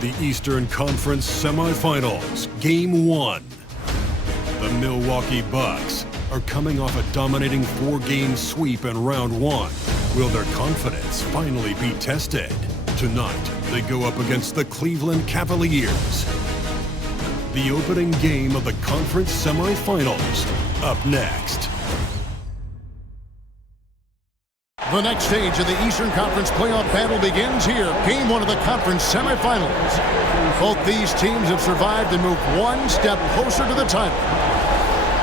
The Eastern Conference Semifinals, Game 1. The Milwaukee Bucks are coming off a dominating 4-game sweep in Round 1. Will their confidence finally be tested? Tonight, they go up against the Cleveland Cavaliers. The opening game of the conference semifinals, up next. The next stage of the Eastern Conference playoff battle begins here. Game 1 of the conference semifinals. Both these teams have survived and moved one step closer to the title.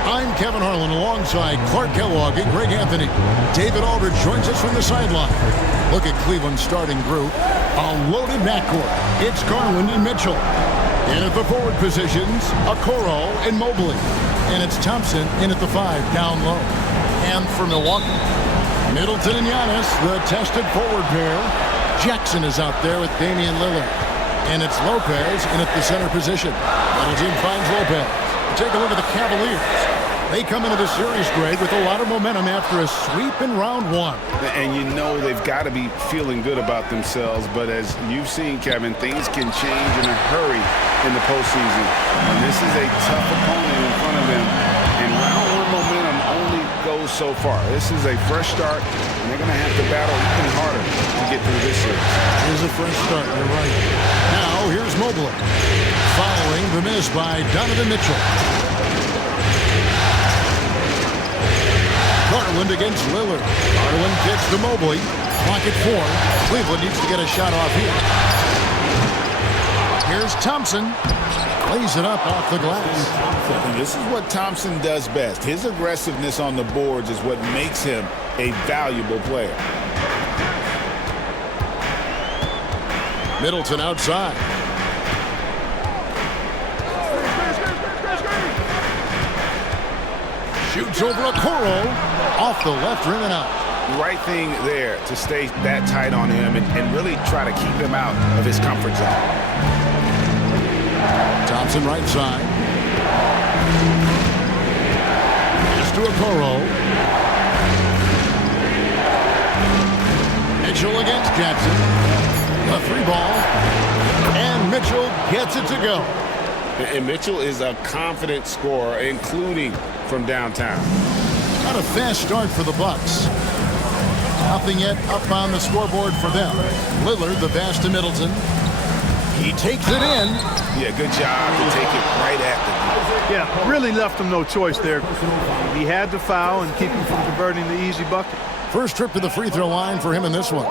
I'm Kevin Harlan alongside Clark Kellogg and Greg Anthony. David Aldridge joins us from the sideline. Look at Cleveland's starting group. A loaded backcourt. It's Garland and Mitchell. In at the forward positions, Okoro and Mobley. And it's Thompson in at the 5 down low. And for Milwaukee, Middleton and Giannis, the tested forward pair. Jackson is out there with Damian Lillard. And it's Lopez in at the center position. Middleton finds Lopez. Take a look at the Cavaliers. They come into the series, Greg, with a lot of momentum after a sweep in Round 1. And you know they've got to be feeling good about themselves. But as you've seen, Kevin, things can change in a hurry in the postseason. And this is a tough opponent in front of them. And Round 1 momentum only goes so far. This is a fresh start, and they're going to have to battle even harder to get through this series. Here's a fresh start, you're right. Now, here's Mobley. Following the miss by Donovan Mitchell. Garland against Lillard. Garland kicks to Mobley. Clock at 4. Cleveland needs to get a shot off here. Here's Thompson. Lays it up off the glass. And this is what Thompson does best. His aggressiveness on the boards is what makes him a valuable player. Middleton outside. Shoots over Okoro. Off the left rim and out. Right thing there to stay that tight on him and really try to keep him out of his comfort zone. Thompson right side. Just to Okoro. Mitchell against Jackson. A 3-ball. And Mitchell gets it to go. And Mitchell is a confident scorer, including from downtown. Not a fast start for the Bucks. Nothing yet up on the scoreboard for them. Lillard, the pass to Middleton. He takes it in. Yeah, good job to take it right at the Yeah, really left him no choice there. He had to foul and keep him from converting the easy bucket. First trip to the free throw line for him in this one.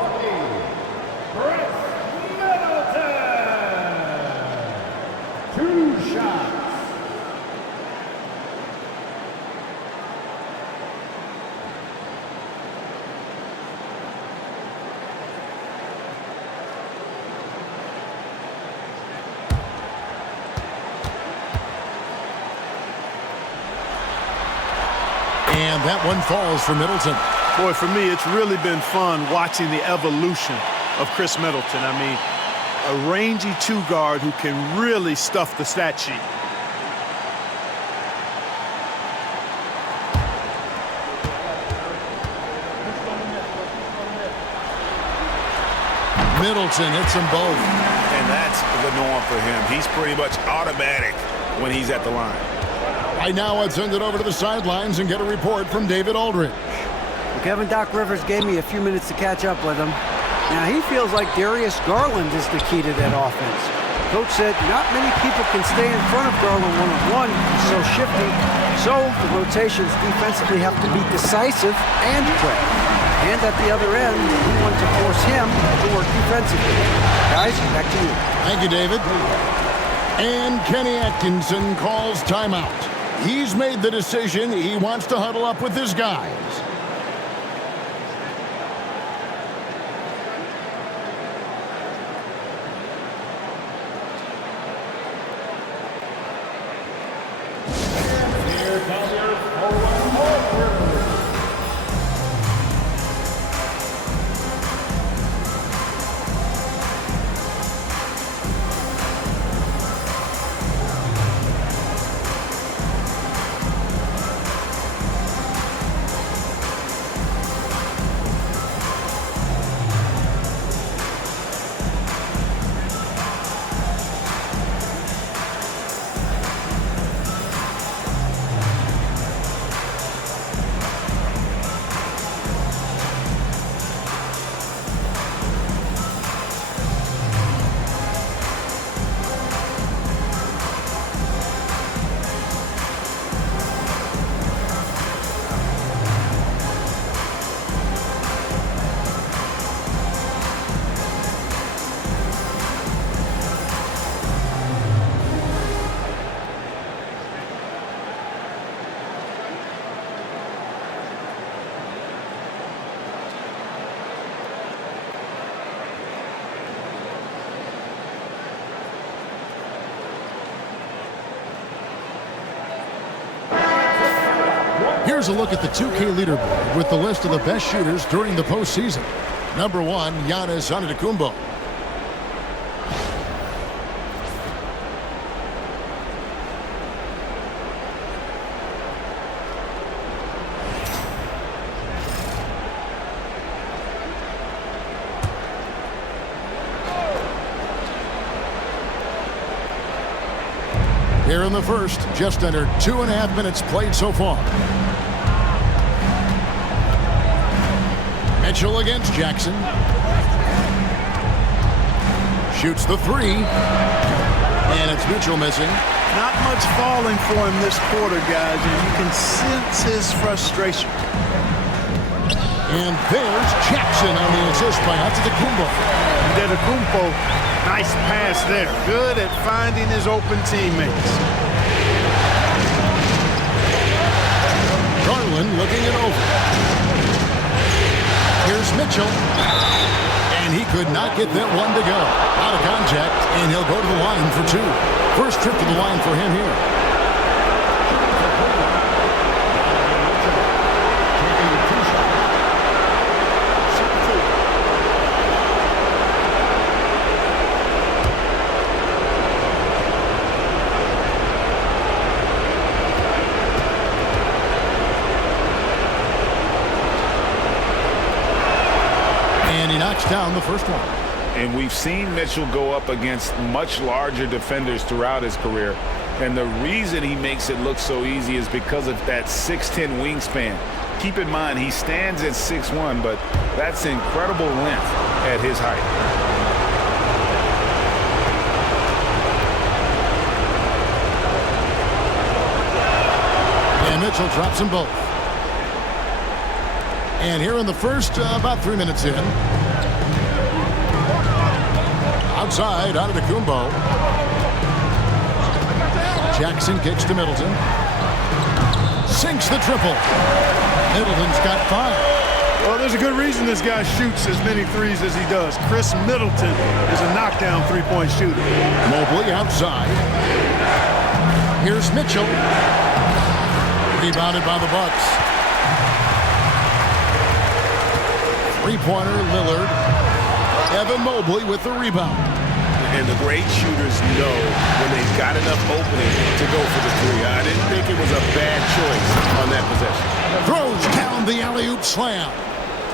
And that one falls for Middleton. Boy, for me, it's really been fun watching the evolution of Chris Middleton. I mean, a rangy 2-guard who can really stuff the stat sheet. Middleton hits them both. And that's the norm for him. He's pretty much automatic when he's at the line. Right now, I'd send it over to the sidelines and get a report from David Aldridge. Well, Kevin, Doc Rivers gave me a few minutes to catch up with him. Now, he feels like Darius Garland is the key to that offense. Coach said not many people can stay in front of Garland one-on-one. He's so shifty. So the rotations defensively have to be decisive and quick. And at the other end, we want to force him to work defensively. Guys, back to you. Thank you, David. And Kenny Atkinson calls timeout. He's made the decision. He wants to huddle up with his guys. Here's a look at the 2K leaderboard with the list of the best shooters during the postseason. Number 1, Giannis Antetokounmpo. Here in the first, just under 2.5 minutes played so far. Mitchell against Jackson. Shoots the 3. And it's Mitchell missing. Not much falling for him this quarter, guys, and you can sense his frustration. And there's Jackson on the assist by Antetokounmpo. Antetokounmpo, nice pass there. Good at finding his open teammates. Garland looking it over. Here's Mitchell. And he could not get that one to go. Out of contact, and he'll go to the line for 2. First trip to the line for him here. Down the first one. And we've seen Mitchell go up against much larger defenders throughout his career. And the reason he makes it look so easy is because of that 6'10" wingspan. Keep in mind, he stands at 6'1", but that's incredible length at his height. And Mitchell drops them both. And here in the first, about 3 minutes in. Outside, Antetokounmpo. Jackson kicks to Middleton. Sinks the triple. Middleton's got 5. Well, there's a good reason this guy shoots as many threes as he does. Chris Middleton is a knockdown three-point shooter. Mobley outside. Here's Mitchell. Rebounded by the Bucks. Three-pointer, Lillard. Evan Mobley with the rebound. And the great shooters know when they've got enough opening to go for the 3. I didn't think it was a bad choice on that possession. Throws down the alley-oop slam.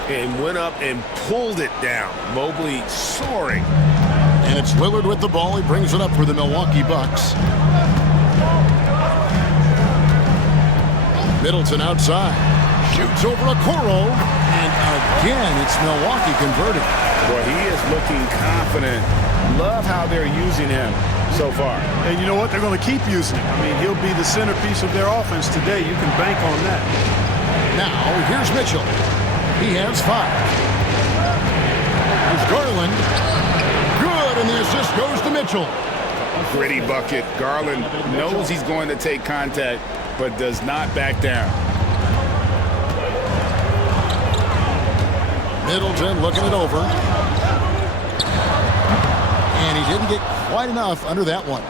And went up and pulled it down. Mobley soaring. And it's Lillard with the ball. He brings it up for the Milwaukee Bucks. Middleton outside. Shoots over Okoro. And again, it's Milwaukee converting. Boy, he is looking confident. Love how they're using him so far. And you know what? They're going to keep using him. I mean, he'll be the centerpiece of their offense today. You can bank on that. Now, here's Mitchell. He has 5. Here's Garland. Good, and the assist goes to Mitchell. Gritty bucket. Garland knows he's going to take contact, but does not back down. Middleton looking it over. And he didn't get quite enough under that one.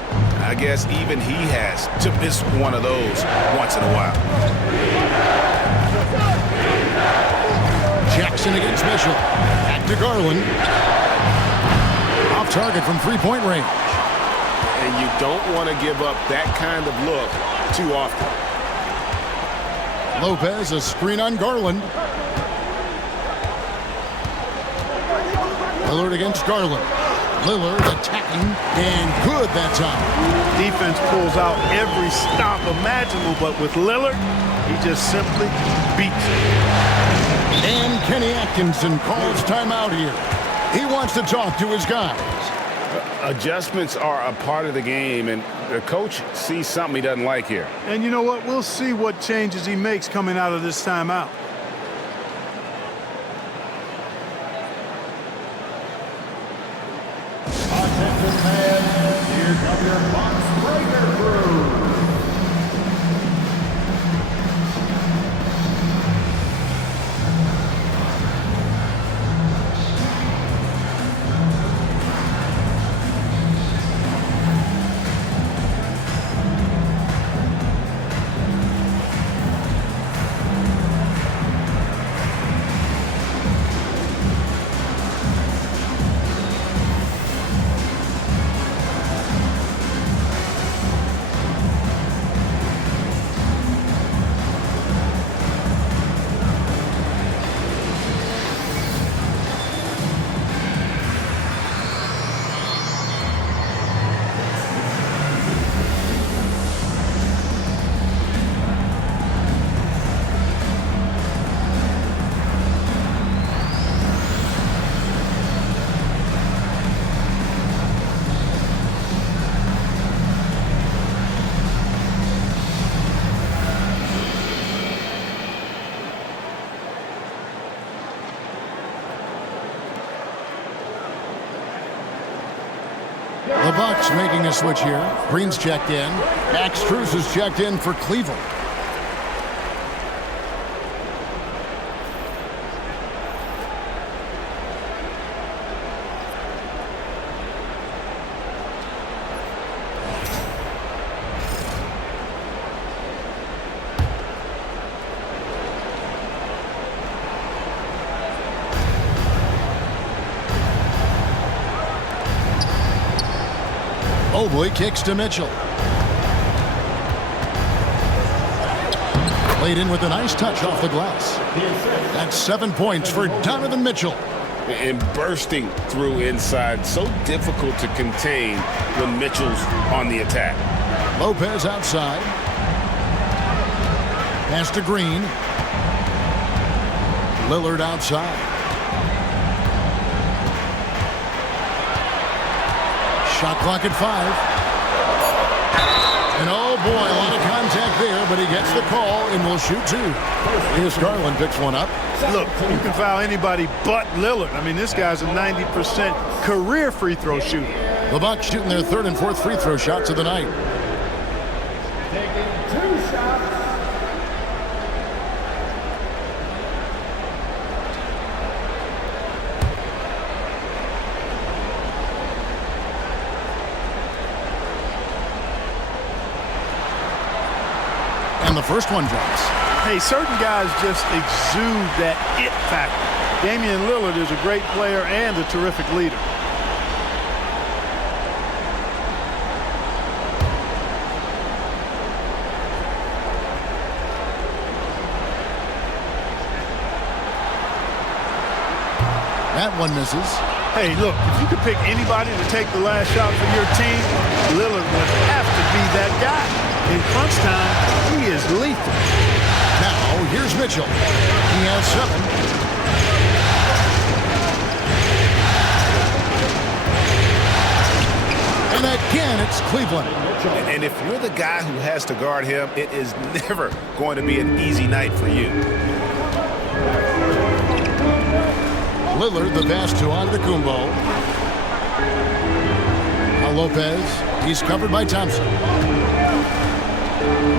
I guess even he has to miss one of those once in a while. Jackson against Mitchell. Back to Garland. Off target from three-point range. And you don't want to give up that kind of look too often. Lopez, a screen on Garland. Lillard against Garland. Lillard attacking, and good that time. Defense pulls out every stop imaginable, but with Lillard, he just simply beats it. And Kenny Atkinson calls timeout here. He wants to talk to his guys. Adjustments are a part of the game, and the coach sees something he doesn't like here. And you know what? We'll see what changes he makes coming out of this timeout. Here come your box breaker crew. The Bucks making a switch here. Green's checked in. Max Strus is checked in for Cleveland. Mobley kicks to Mitchell. Played in with a nice touch off the glass. That's 7 points for Donovan Mitchell. And bursting through inside, so difficult to contain when Mitchell's on the attack. Lopez outside. Pass to Green. Lillard outside. Shot clock at 5. And oh boy, a lot of contact there, but he gets the call and will shoot 2. Here's Garland, picks one up. Look, you can foul anybody but Lillard. I mean, this guy's a 90% career free throw shooter. The Bucks shooting their 3rd and 4th free throw shots of the night. Taking 2 shots. And the first one drops. Hey, certain guys just exude that it factor. Damian Lillard is a great player and a terrific leader. That one misses. Hey, look, if you could pick anybody to take the last shot for your team, Lillard would have to be that guy. In crunch time, he is lethal. Now, here's Mitchell. He has 7. And again, it's Cleveland. And if you're the guy who has to guard him, it is never going to be an easy night for you. Lillard, the pass to Antetokounmpo. Now Lopez, he's covered by Thompson.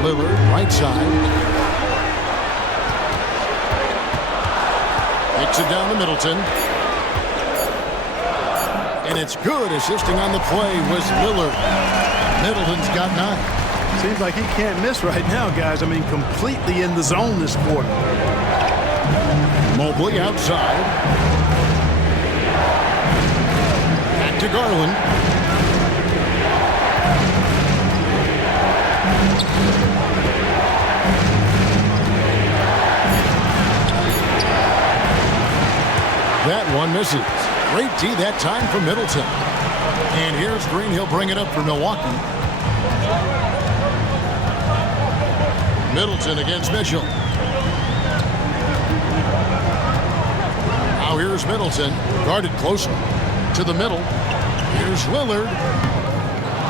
Lillard, right side. Kicks it down to Middleton. And it's good. Assisting on the play was Lillard. Middleton's got 9. Seems like he can't miss right now, guys. I mean, completely in the zone this quarter. Mobley outside. Back to Garland. That one misses. Great D that time for Middleton. And here's Green. He'll bring it up for Milwaukee. Middleton against Mitchell. Now here's Middleton. Guarded closer to the middle. Here's Lillard.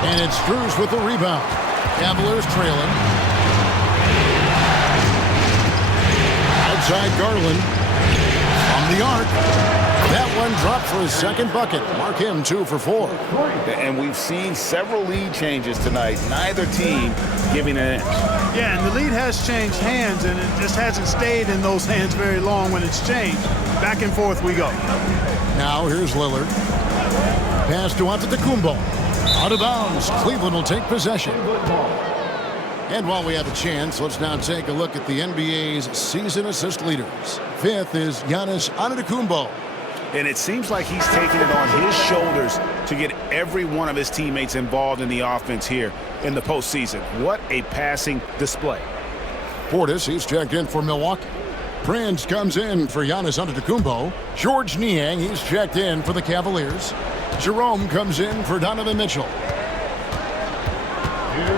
And it's Strus with the rebound. Cavaliers trailing. Outside Garland. From the arc. That one dropped for his 2nd bucket. Mark him 2 for 4. And we've seen several lead changes tonight. Neither team giving an inch. Yeah, and the lead has changed hands, and it just hasn't stayed in those hands very long when it's changed. Back and forth we go. Now here's Lillard. Pass to Antetokounmpo. Out of bounds. Cleveland will take possession. And while we have a chance, let's now take a look at the NBA's season assist leaders. 5th is Giannis Antetokounmpo. And it seems like he's taking it on his shoulders to get every one of his teammates involved in the offense here in the postseason. What a passing display. Portis, he's checked in for Milwaukee. Prince comes in for Giannis Antetokounmpo. George Niang, he's checked in for the Cavaliers. Jerome comes in for Donovan Mitchell. 2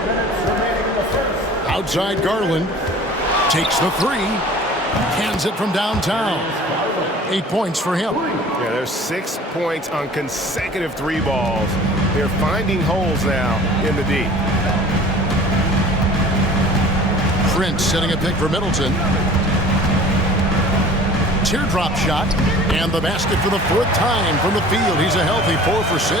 minutes remaining in the first. Outside Garland. Takes the 3. Hands it from downtown. 8 points for him. Yeah, there's 6 points on consecutive 3 balls. They're finding holes now in the D. Prince setting a pick for Middleton. Teardrop shot. And the basket for the 4th time from the field. He's a healthy 4 for 6.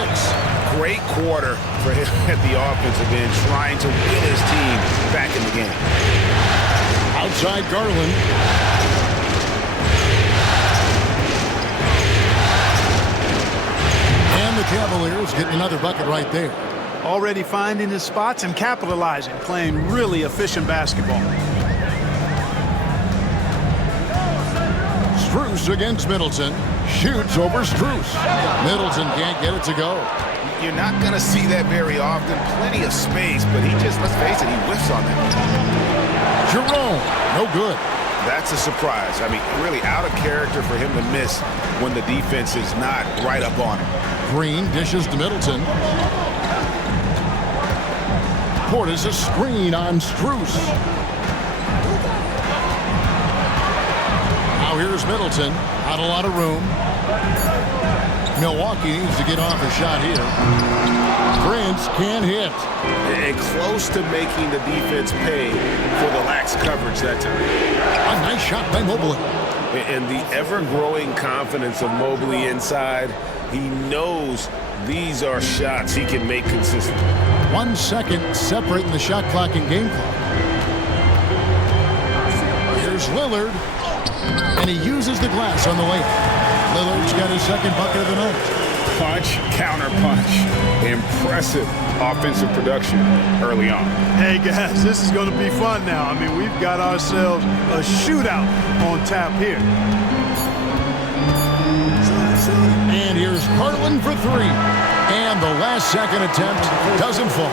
Great quarter for him at the offensive end, trying to win his team back in the game. Outside Garland. And the Cavaliers getting another bucket right there. Already finding his spots and capitalizing, playing really efficient basketball. Strus against Middleton. Shoots over Strus. Middleton can't get it to go. You're not going to see that very often. Plenty of space, but he just, let's face it, he whiffs on that. Jerome, no good. That's a surprise. I mean, really out of character for him to miss when the defense is not right up on him. Green dishes to Middleton. Portis a screen on Strus. Now here's Middleton. Not a lot of room. Milwaukee needs to get off a shot here. Prince can't hit. And close to making the defense pay for the lax coverage that time. A nice shot by Mobley. And the ever-growing confidence of Mobley inside, he knows these are shots he can make consistently. 1 second separating the shot clock and game clock. Here's Lillard. And he uses the glass on the way. Lillard's got his 2nd bucket of the night. Punch, counter punch. Impressive offensive production early on. Hey, guys, this is going to be fun now. I mean, we've got ourselves a shootout on tap here. And here's Garland for 3. And the last second attempt doesn't fall.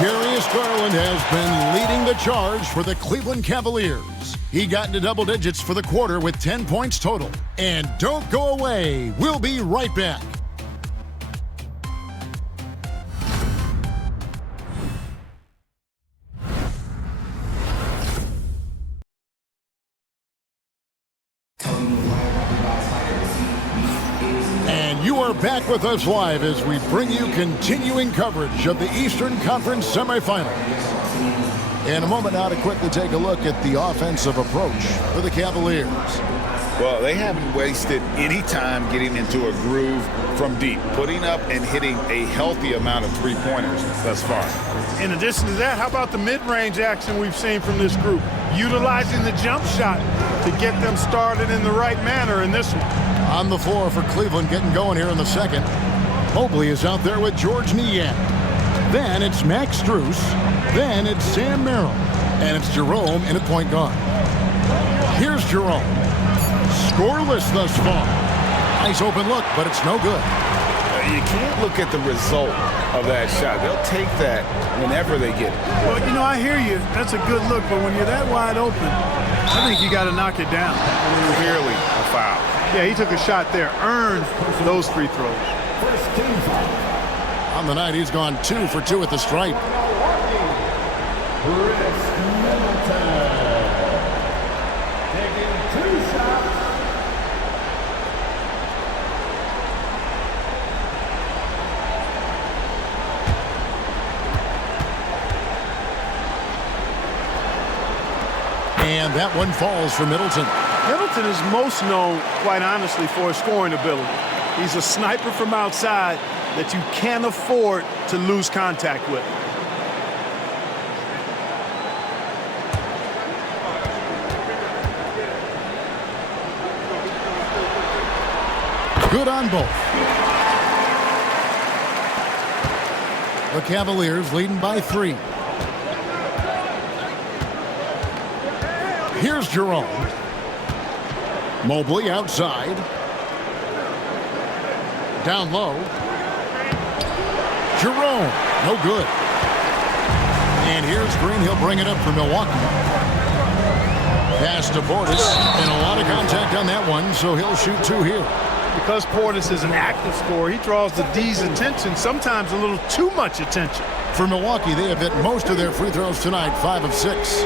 Darius Garland has been leading the charge for the Cleveland Cavaliers. He got into double digits for the quarter with 10 points total. And don't go away. We'll be right back. Back with us live as we bring you continuing coverage of the Eastern Conference semifinals. In a moment now to quickly take a look at the offensive approach for the Cavaliers. Well, they haven't wasted any time getting into a groove from deep, putting up and hitting a healthy amount of three-pointers thus far. In addition to that, how about the mid-range action we've seen from this group? Utilizing the jump shot to get them started in the right manner in this one. On the floor for Cleveland getting going here in the second. Mobley is out there with George Niang. Then it's Max Strus. Then it's Sam Merrill. And it's Jerome in at point guard. Here's Jerome. Scoreless thus far. Nice open look, but it's no good. You can't look at the result of that shot. They'll take that whenever they get it. Well, you know, I hear you. That's a good look, but when you're that wide open, I think you got to knock it down. Clearly a foul. Yeah, he took a shot there, earned those free throws. On the night, he's gone 2 for 2 at the stripe. And that one falls for Middleton. Middleton is most known, quite honestly, for his scoring ability. He's a sniper from outside that you can't afford to lose contact with. Good on both. The Cavaliers leading by 3. Here's Jerome. Mobley outside. Down low. Jerome, no good. And here's Green. He'll bring it up for Milwaukee. Pass to Portis, and a lot of contact on that one, so he'll shoot 2 here. Because Portis is an active scorer, he draws the D's attention, sometimes a little too much attention. For Milwaukee, they have hit most of their free throws tonight, 5 of 6.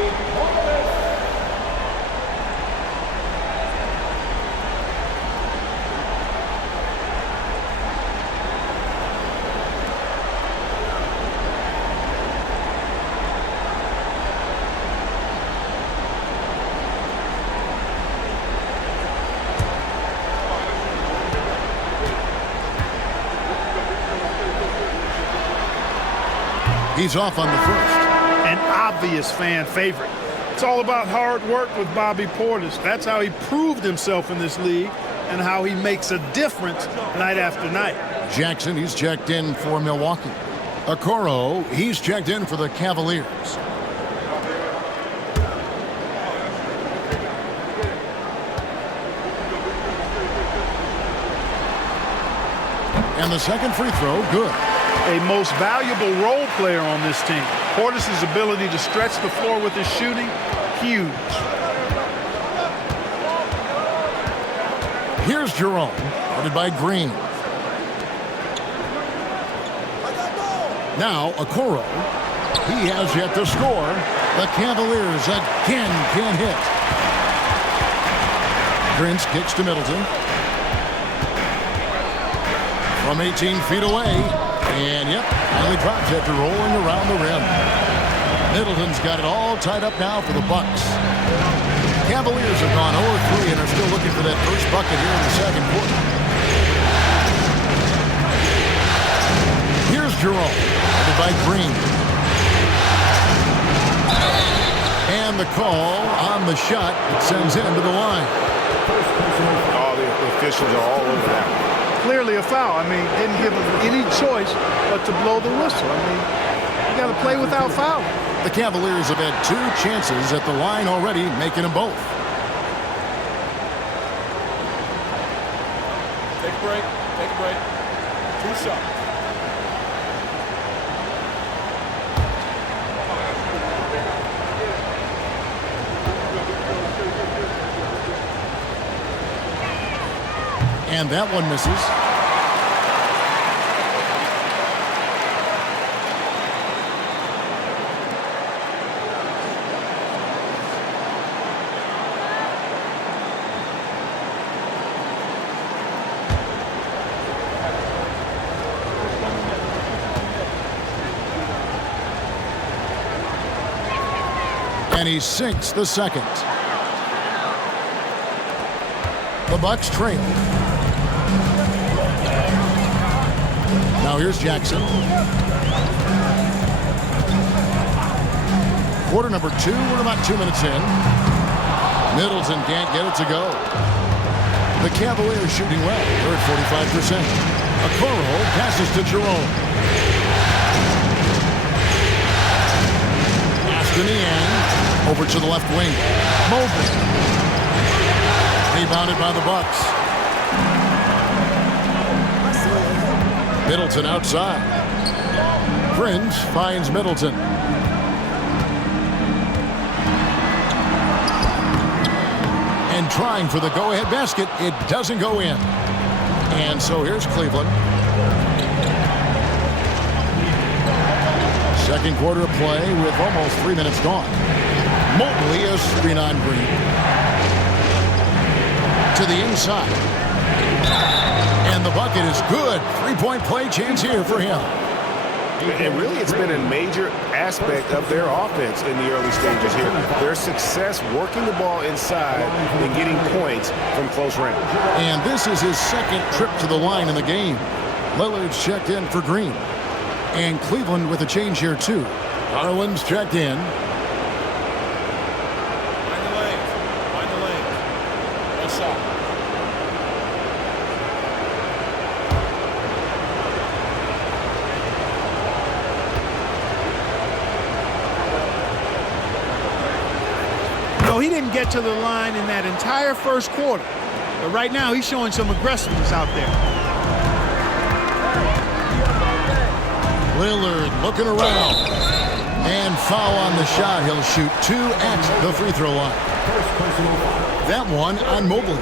He's off on the first. An obvious fan favorite. It's all about hard work with Bobby Portis. That's how he proved himself in this league and how he makes a difference night after night. Jackson, he's checked in for Milwaukee. Okoro, he's checked in for the Cavaliers. And the second free throw, good. A most valuable role player on this team. Portis' ability to stretch the floor with his shooting, huge. Here's Jerome, guarded by Green. Now, Okoro. He has yet to score. The Cavaliers again can't hit. Prince kicks to Middleton. From 18 feet away. And, yep, finally drops after rolling around the rim. Middleton's got it all tied up now for the Bucks. Cavaliers have gone 0-3 and are still looking for that first bucket here in the second quarter. Here's Jerome, guarded by Green. And the call on the shot that sends him to the line. All the officials are all over that one. Clearly a foul. I mean, didn't give him any choice but to blow the whistle. I mean, you got to play without fouling. The Cavaliers have had 2 chances at the line already, making them both. Take a break. Take a break. 2 shots. And that one misses. And he sinks the second. The Bucks trail. Now here's Jackson. Quarter number 2. We're about 2 minutes in. Middleton can't get it to go. The Cavaliers shooting well. They're at 45%. Okoro passes to Jerome. Ashton Niang over to the left wing. Mobley. Rebounded by the Bucks. Middleton outside. Prince finds Middleton. And trying for the go-ahead basket. It doesn't go in. And so here's Cleveland. Second quarter of play with almost 3 minutes gone. Mobley is screen on Green. To the inside. And the bucket is good. 3-point play chance here for him. And really, it's been a major aspect of their offense in the early stages here. Their success working the ball inside and getting points from close range. And this is his second trip to the line in the game. Lillard's checked in for Green. And Cleveland with a change here, too. Garland's checked in. Find the legs. Find the legs. Good shot. He didn't get to the line in that entire first quarter. But right now, he's showing some aggressiveness out there. Lillard looking around. And foul on the shot. He'll shoot 2 at the free throw line. That one on Mobley.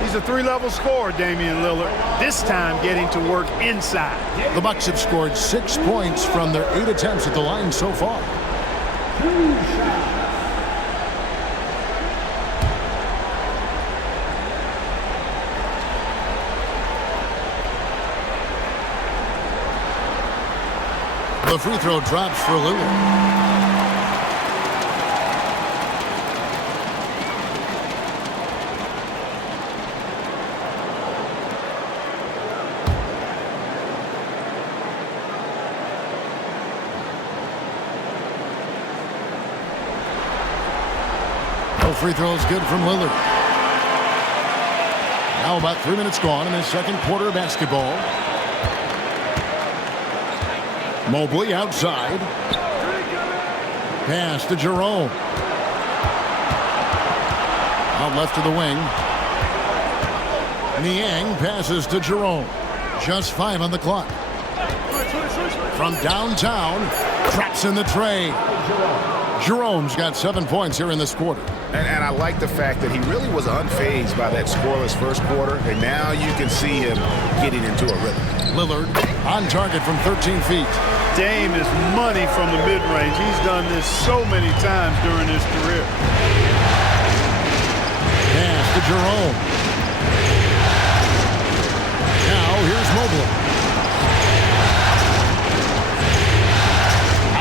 He's a 3-level scorer, Damian Lillard. This time getting to work inside. The Bucks have scored 6 points from their 8 attempts at the line so far. The free throw drops for Lillard. free throw is good from Lillard. Now about 3 minutes gone in the second quarter of basketball. Mobley outside. Pass to Jerome. Out left to the wing. Niang passes to Jerome. Just 5 on the clock. From downtown, traps in the tray. Jerome's got 7 points here in this quarter. And I like the fact that he really was unfazed by that scoreless first quarter, and now you can see him getting into a rhythm. Lillard on target from 13 feet. Dame is money from the mid-range. He's done this so many times during his career. Pass to Jerome. Now here's Mobley.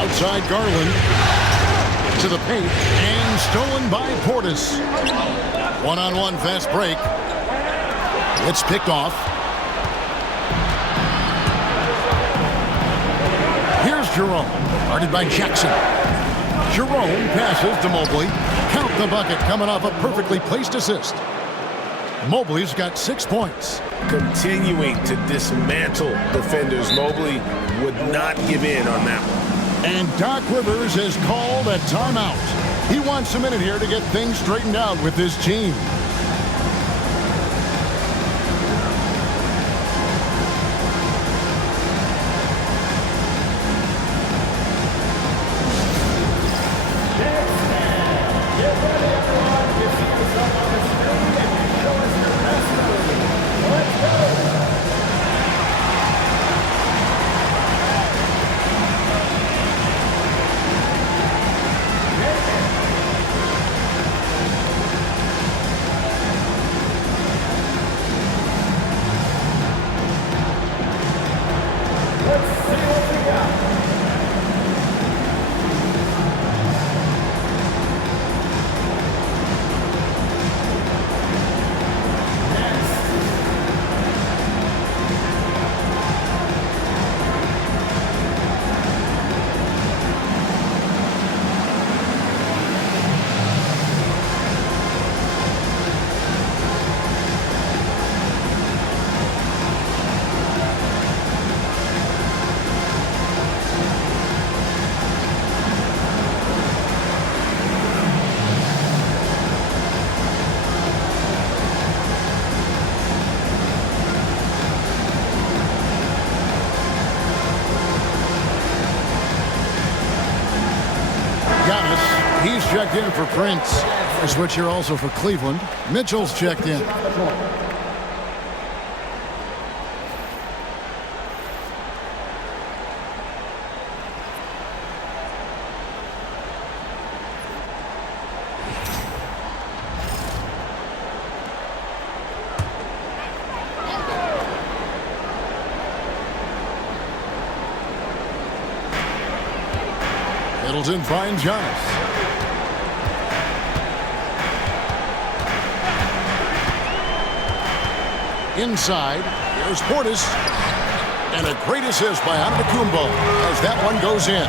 Outside Garland. To the paint and stolen by Portis. One-on-one fast break. It's picked off. Here's Jerome, guarded by Jackson. Jerome passes to Mobley. Count the bucket coming off a perfectly placed assist. Mobley's got 6 points. Continuing to dismantle defenders. Mobley would not give in on that one. And Doc Rivers has called a timeout. He wants a minute here to get things straightened out with his team. He's checked in for Prince. A switch here also for Cleveland. Mitchell's checked in. Middleton finds Giannis. Inside, here's Portis. And a great assist by Antetokounmpo as that one goes in.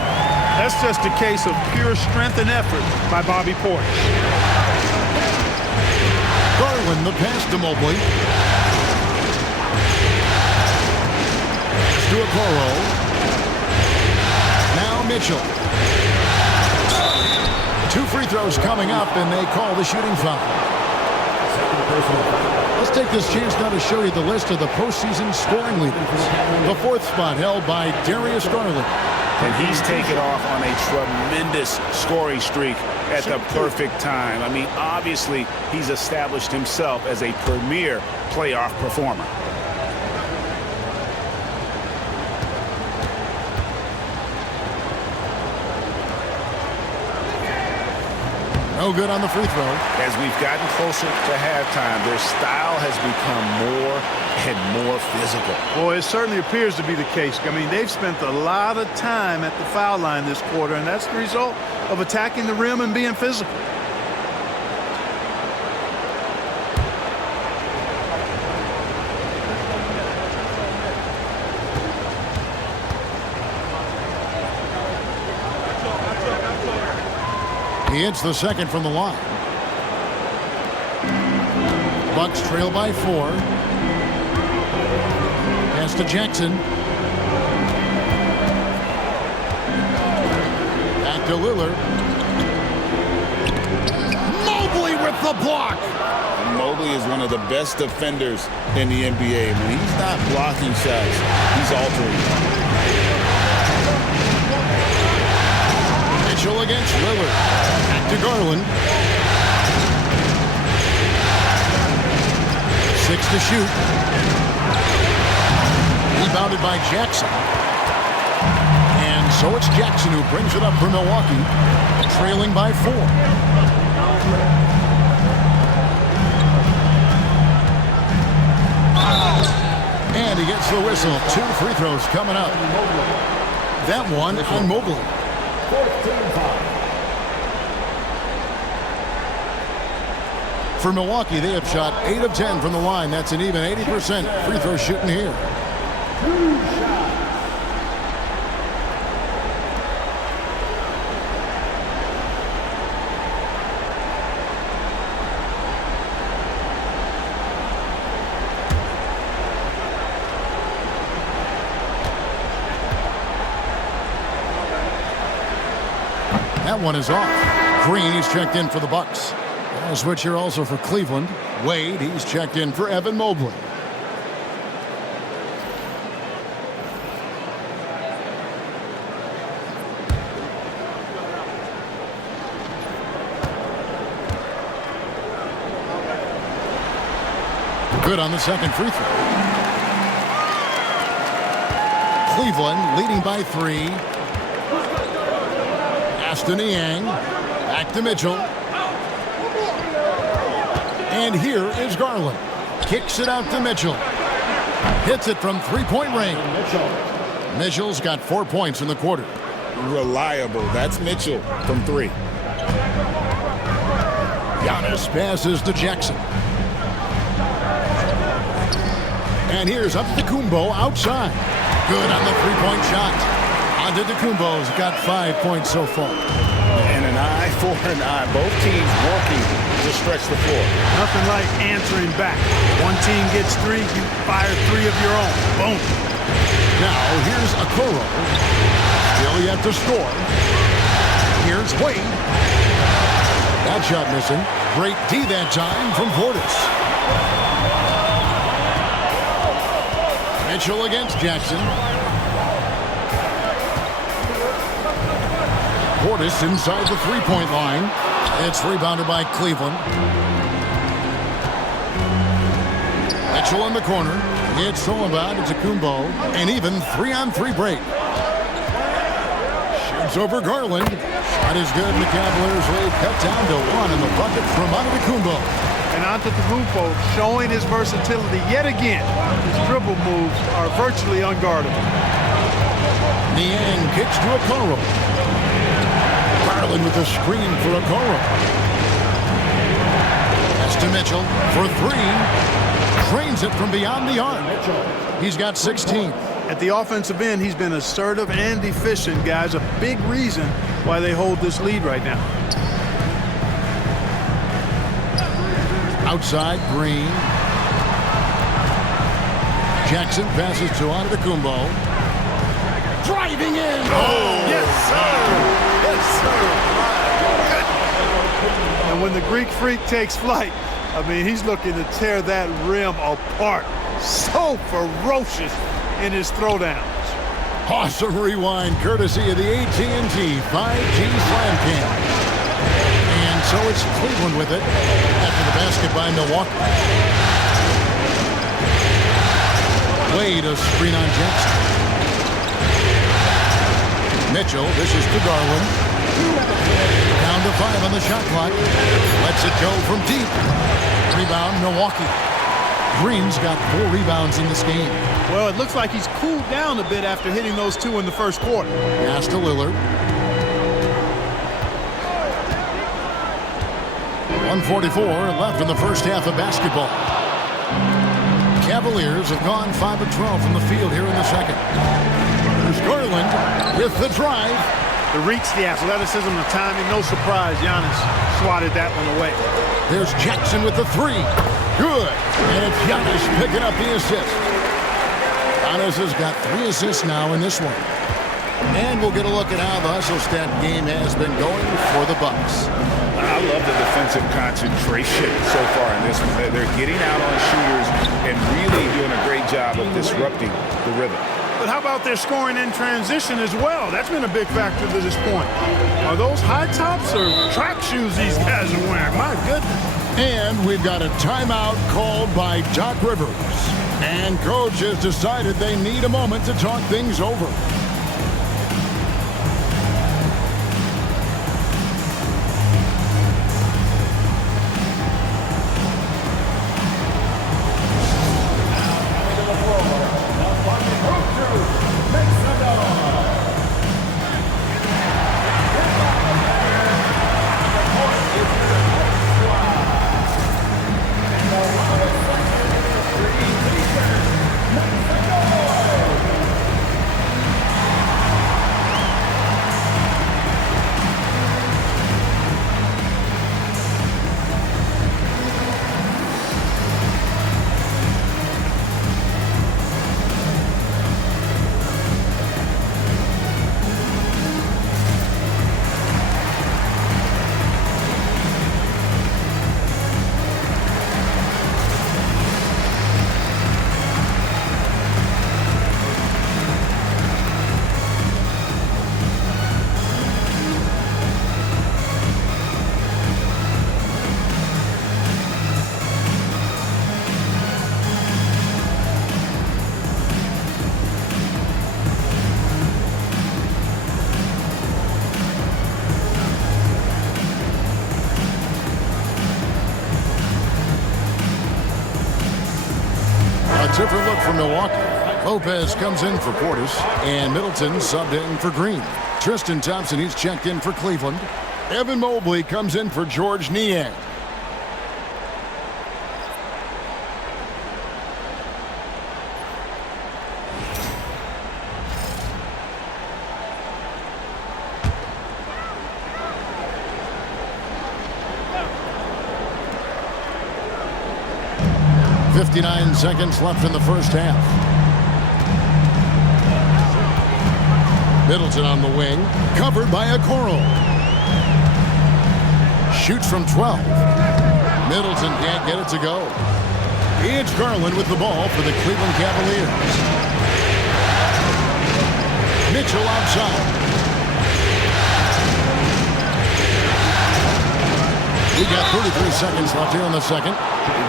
That's just a case of pure strength and effort by Bobby Portis. Garland the pass to Mobley. To Okoro. Now Mitchell. 2 free throws coming up, and they call the shooting foul. Let's take this chance now to show you the list of the postseason scoring leaders. The 4th spot held by Darius Garland. And he's taken off on a tremendous scoring streak at the perfect time. I mean, obviously, he's established himself as a premier playoff performer. No good on the free throw. As we've gotten closer to halftime, their style has become more and more physical. Boy, it certainly appears to be the case. I mean, they've spent a lot of time at the foul line this quarter, and that's the result of attacking the rim and being physical. He hits the second from the line. Bucks trail by 4. Pass to Jackson. Back to Lillard. Mobley with the block. Mobley is one of the best defenders in the NBA. When he's not blocking shots, he's altering. Mitchell against Lillard. Back to Garland. 6 to shoot. Rebounded by Jackson. And so it's Jackson who brings it up for Milwaukee, trailing by 4. And he gets the whistle. 2 free throws coming up. That one on Mobley. For Milwaukee, they have shot 8 of 10 from the line. That's an even 80% free throw shooting here. That one is off. Green, he's checked in for the Bucks. A switch here also for Cleveland. Wade, he's checked in for Evan Mobley. Good on the second free throw. Cleveland leading by 3. To Niang, back to Mitchell. And here is Garland. Kicks it out to Mitchell. Hits it from 3-point range. Mitchell's got 4 points in the quarter. Reliable. That's Mitchell from 3. Giannis passes to Jackson. And here's Antetokounmpo outside. Good on the 3-point shot. Antetokounmpo's got 5 points so far. And an eye for an eye. Both teams working to stretch the floor. Nothing like answering back. One team gets 3, you fire 3 of your own. Boom. Now here's Okoro. Still yet to score. Here's Wade. That shot missing. Great D that time from Portis. Mitchell against Jackson. Portis inside the 3-point line. It's rebounded by Cleveland. Mitchell in the corner. It's all about Antetokounmpo. An even 3-on-3 break. Shoots over Garland. Shot is good. The Cavaliers lead cut down to 1 in the bucket from Antetokounmpo. And Antetokounmpo showing his versatility yet again. His dribble moves are virtually unguardable. Niang kicks to Okoro. Garland with a screen for Okoro. Pass to Mitchell for 3. Trains it from beyond the arc. He's got 16. At the offensive end, he's been assertive and efficient, guys. A big reason why they hold this lead right now. Outside, Green. Jackson passes to Antetokounmpo. Driving in. Oh, yes, sir. Yes, sir. And when the Greek Freak takes flight, I mean, he's looking to tear that rim apart. So ferocious in his throwdowns. Awesome rewind courtesy of the AT&T 5G Slam Cam. And so it's Cleveland with it after the basket by Milwaukee. Wade a screen on Jackson. Mitchell, this is to Garland. Down to 5 on the shot clock. Lets it go from deep. Rebound, Milwaukee. Green's got 4 rebounds in this game. Well, it looks like he's cooled down a bit after hitting those 2 in the first quarter. Pass to Lillard. 1:44 left in the first half of basketball. Cavaliers have gone 5 of 12 from the field here in the second. There's Garland with the drive. The reach, the athleticism, the timing, no surprise. Giannis swatted that one away. There's Jackson with the 3. Good. And it's Giannis picking up the assist. Giannis has got 3 assists now in this one. And we'll get a look at how the hustle stat game has been going for the Bucks. I love the defensive concentration so far in this one. They're getting out on shooters and really doing a great job of disrupting the rhythm. But how about their scoring in transition as well? That's been a big factor to this point. Are those high tops or track shoes these guys are wearing? My goodness. And we've got a timeout called by Doc Rivers. And coach has decided they need a moment to talk things over. Different look for Milwaukee. Lopez comes in for Portis, and Middleton subbed in for Green. Tristan Thompson, he's checked in for Cleveland. Evan Mobley comes in for George Niang. .59 seconds left in the first half. Middleton on the wing, covered by Okoro. Shoots from 12. Middleton can't get it to go. It's Garland with the ball for the Cleveland Cavaliers. Mitchell outside. We got 33 seconds left here in the second.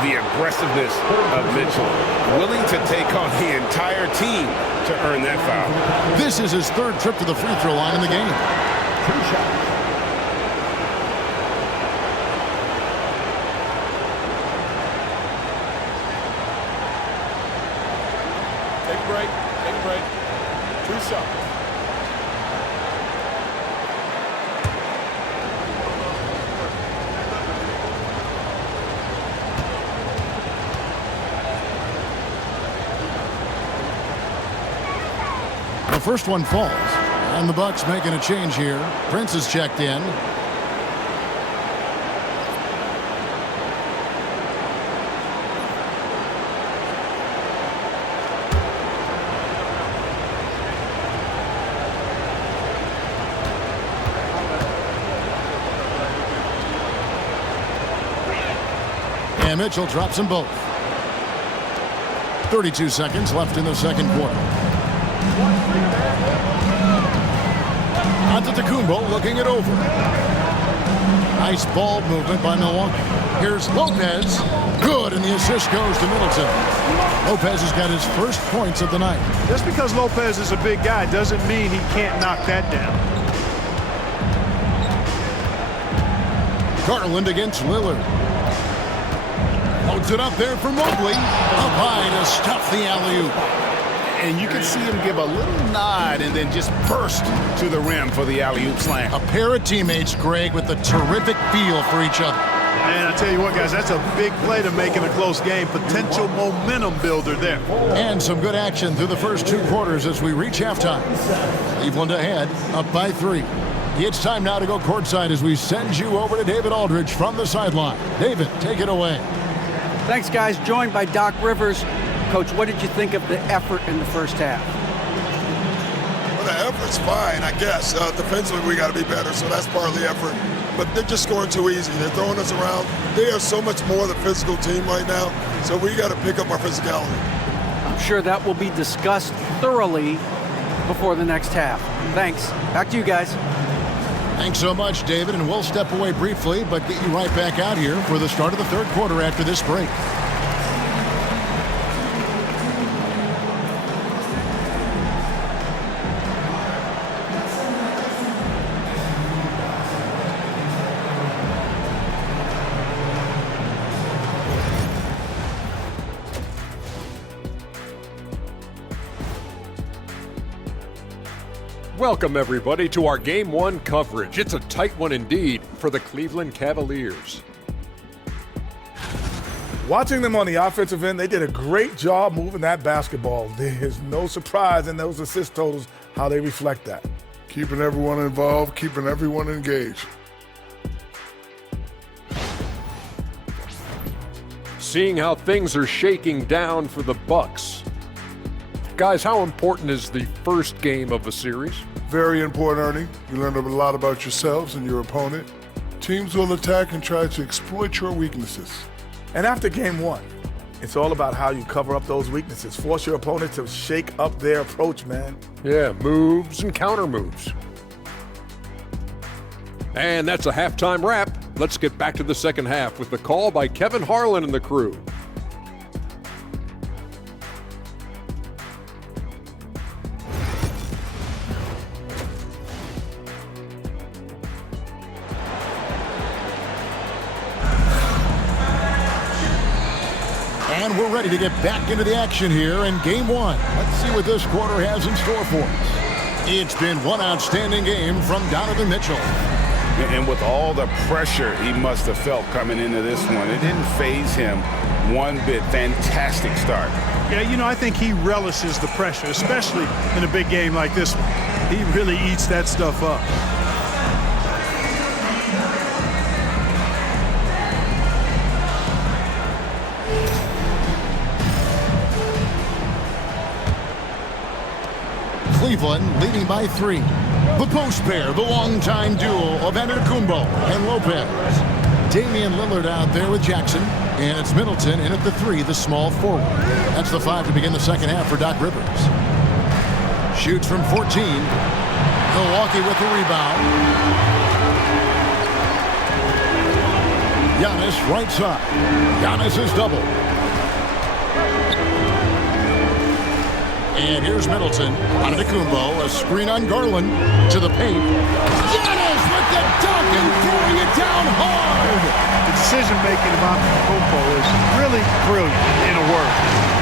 The aggressiveness of Mitchell, willing to take on the entire team to earn that foul. This is his 3rd trip to the free throw line in the game. Take a break. Take a break. 2 shots. The first one falls, and the Bucks making a change here. Prince is checked in. And Mitchell drops them both. 32 seconds left in the second quarter. Antetokounmpo looking it over. Nice ball movement by Milwaukee. Here's Lopez. Good, and the assist goes to Middleton. Lopez has got his first points of the night. Just because Lopez is a big guy doesn't mean he can't knock that down. Garland against Lillard. Loads it up there for Mobley. Up high to stuff the alley-oop. And you can see him give a little nod and then just burst to the rim for the alley-oop slam. A pair of teammates, Greg, with a terrific feel for each other. And I tell you what, guys, that's a big play to make in a close game. Potential momentum builder there. And some good action through the first 2 quarters as we reach halftime. Cleveland ahead, up by 3. It's time now to go courtside as we send you over to David Aldridge from the sideline. David, take it away. Thanks, guys. Joined by Doc Rivers. Coach, what did you think of the effort in the first half? Well, the effort's fine, I guess. Defensively, we got to be better, so that's part of the effort. But they're just scoring too easy. They're throwing us around. They are so much more the physical team right now, so we got to pick up our physicality. I'm sure that will be discussed thoroughly before the next half. Thanks. Back to you guys. Thanks so much, David, and we'll step away briefly, but get you right back out here for the start of the third quarter after this break. Welcome, everybody, to our Game 1 coverage. It's a tight one indeed for the Cleveland Cavaliers. Watching them on the offensive end, they did a great job moving that basketball. There's no surprise in those assist totals how they reflect that. Keeping everyone involved, keeping everyone engaged. Seeing how things are shaking down for the Bucks. Guys, how important is the first game of a series? Very important, Ernie. You learn a lot about yourselves and your opponent. Teams will attack and try to exploit your weaknesses. And after game one, it's all about how you cover up those weaknesses. Force your opponent to shake up their approach, man. Yeah, moves and counter moves. And that's a halftime wrap. Let's get back to the second half with the call by Kevin Harlan and the crew. And we're ready to get back into the action here in Game 1. Let's see what this quarter has in store for us. It's been one outstanding game from Donovan Mitchell. And with all the pressure he must have felt coming into this one, it didn't faze him one bit. Fantastic start. Yeah, you know, I think he relishes the pressure, especially in a big game like this one. He really eats that stuff up. Cleveland leading by 3. The post pair, the longtime duo of Antetokounmpo and Lopez. Damian Lillard out there with Jackson, and it's Middleton in at the 3, the small forward. That's the 5 to begin the second half for Doc Rivers. Shoots from 14. Milwaukee with the rebound. Giannis right side. Giannis is double. And here's Middleton. Antetokounmpo, a screen on Garland to the paint. Giannis with the dunk and throwing it down hard. The decision-making of Antetokounmpo is really brilliant, in a word.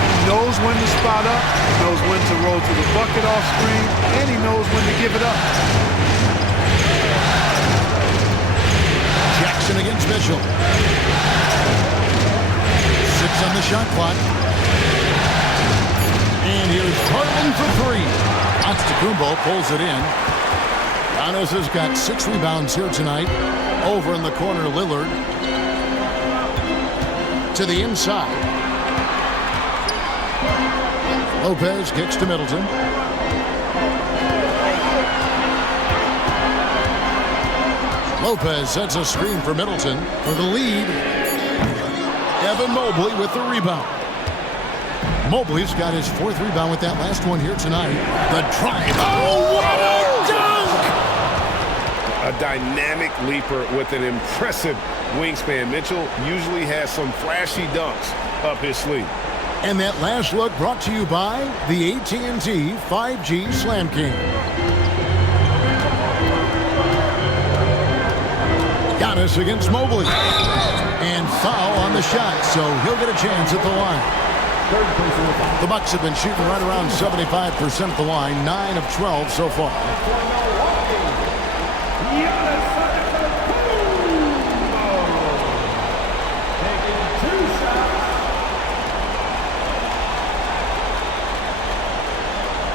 He knows when to spot up, knows when to roll to the bucket off screen, and he knows when to give it up. Jackson against Mitchell. 6 on the shot clock. And here's Garland for 3. Antetokounmpo pulls it in. Giannis has got 6 rebounds here tonight. Over in the corner, Lillard. To the inside. Lopez kicks to Middleton. Lopez sets a screen for Middleton for the lead. Evan Mobley with the rebound. Mobley's got his 4th rebound with that last one here tonight. The drive. Oh, what a dunk! A dynamic leaper with an impressive wingspan. Mitchell usually has some flashy dunks up his sleeve. And that last look brought to you by the AT&T 5G Slam King. Giannis against Mobley. And foul on the shot, so he'll get a chance at the line. The Bucks have been shooting right around 75% at the line, 9 of 12 so far.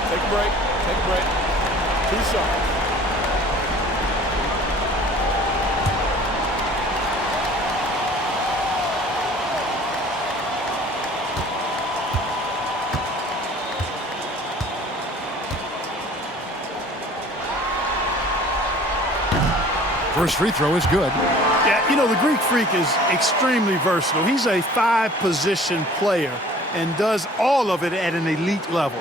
Take a break. Take a break. 2 shots. First free throw is good. Yeah, you know, the Greek Freak is extremely versatile. He's a 5-position player and does all of it at an elite level.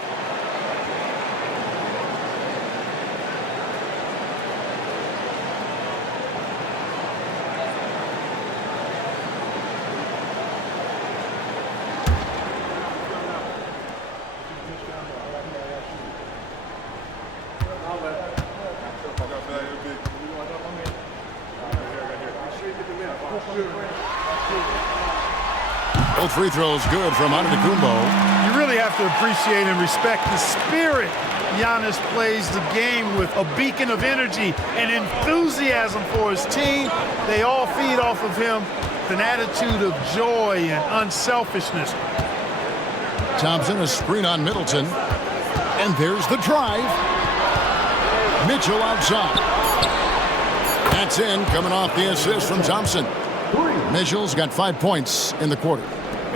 Both free throws good from Antetokounmpo. You really have to appreciate and respect the spirit Giannis plays the game with, a beacon of energy and enthusiasm for his team. They all feed off of him with an attitude of joy and unselfishness. Thompson, a screen on Middleton. And there's the drive. Mitchell outside. That's in, coming off the assist from Thompson. Mitchell's got 5 points in the quarter.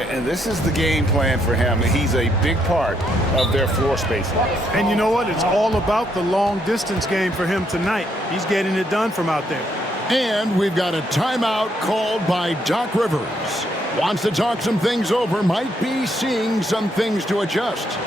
And this is the game plan for him. He's a big part of their floor spacing. And you know what? It's all about the long-distance game for him tonight. He's getting it done from out there. And we've got a timeout called by Doc Rivers. Wants to talk some things over, might be seeing some things to adjust.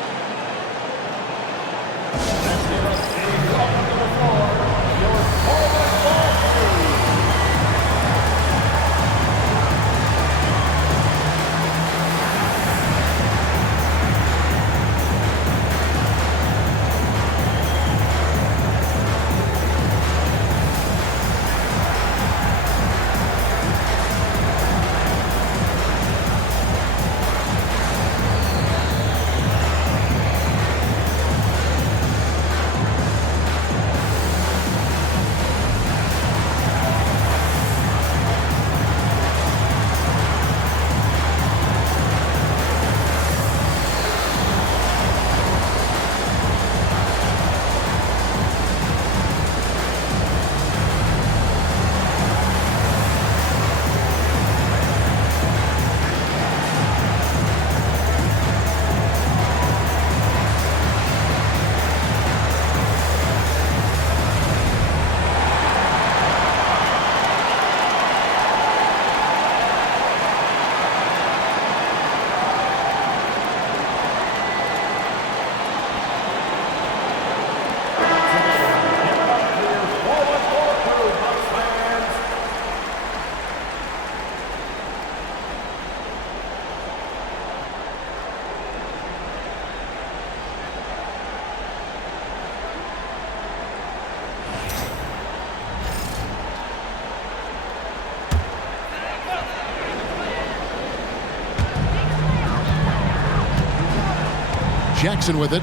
Jackson with it.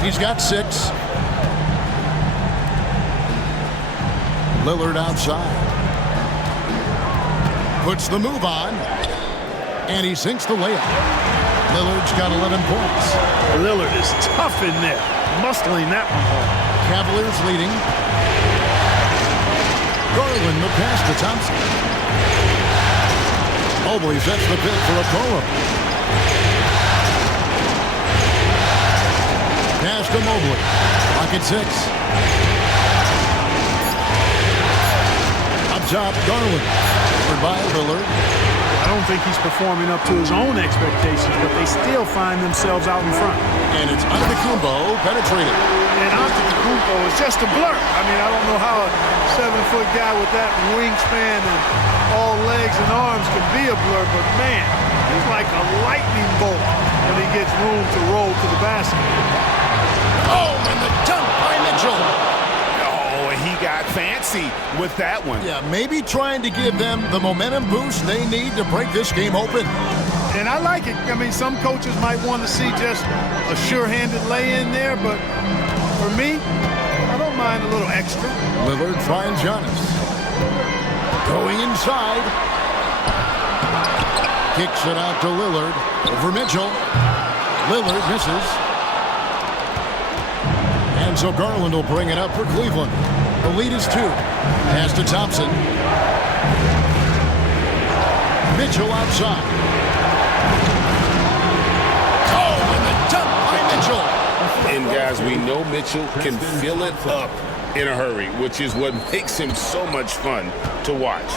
He's got 6. Lillard outside. Puts the move on. And he sinks the layup. Lillard's got 11 points. Lillard is tough in there. Muscling that one home. Cavaliers leading. Garland the pass to Thompson. Mobley sets the pick for a Okoro. Pass to Mobley. Pocket 6. Up top, Garland. Covered by Lillard. I don't think he's performing up to his own expectations, but they still find themselves out in front. And it's Antetokounmpo penetrated. And Antetokounmpo is just a blur. I mean, I don't know how a 7-foot guy with that wingspan and all legs and arms can be a blur, but man, he's like a lightning bolt when he gets room to roll to the basket. Oh, and the dunk by Mitchell. Oh, he got fancy with that one. Yeah, maybe trying to give them the momentum boost they need to break this game open. And I like it. I mean, some coaches might want to see just a sure-handed lay-in there, but for me, I don't mind a little extra. Lillard finds Giannis. Going inside. Kicks it out to Lillard. Over Mitchell. Lillard misses. And so Garland will bring it up for Cleveland. The lead is 2. Pass to Thompson. Mitchell outside. Oh, and the dunk by Mitchell. And guys, we know Mitchell can fill it up in a hurry, which is what makes him so much fun to watch.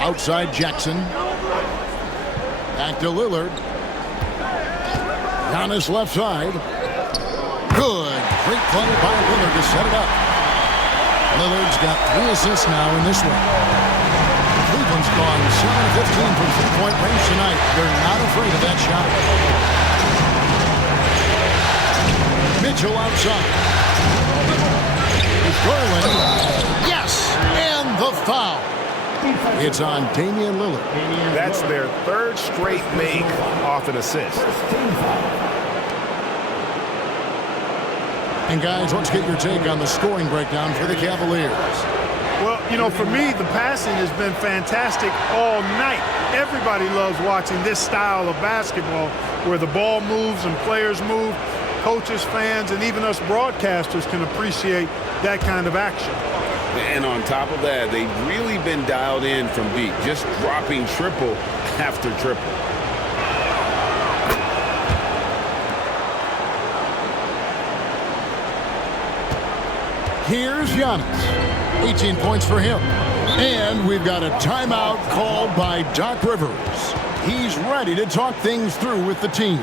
Outside Jackson. Back to Lillard. Giannis left side. Good. Great play by Lillard to set it up. Lillard's got 3 assists now in this one. Cleveland's gone 7-15 from three-point range tonight. They're not afraid of that shot. Mitchell outside. Garland. Yes! And the foul. It's on Damian Lillard. That's their 3rd straight make off an assist. And guys, let's get your take on the scoring breakdown for the Cavaliers. Well, you know, for me, the passing has been fantastic all night. Everybody loves watching this style of basketball where the ball moves and players move. Coaches, fans, and even us broadcasters can appreciate that kind of action. And on top of that, they've really been dialed in from deep, just dropping triple after triple. Here's Giannis. 18 points for him. And we've got a timeout called by Doc Rivers. He's ready to talk things through with the team.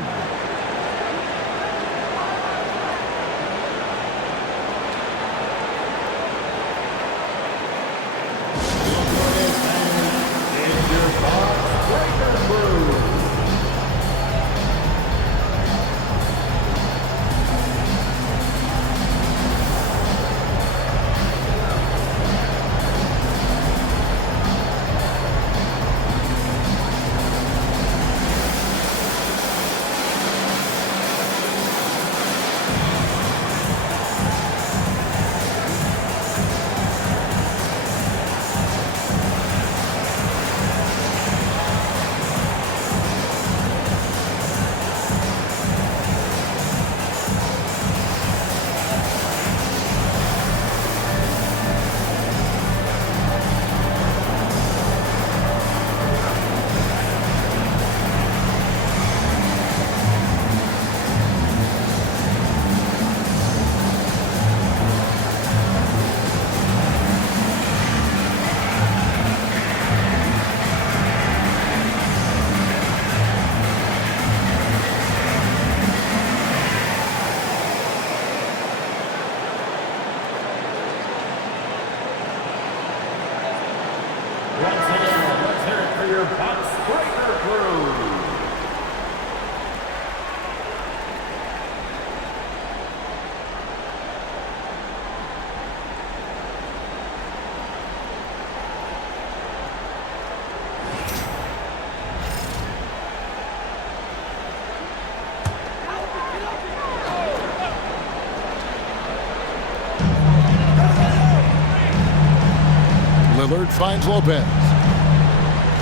Lillard finds Lopez.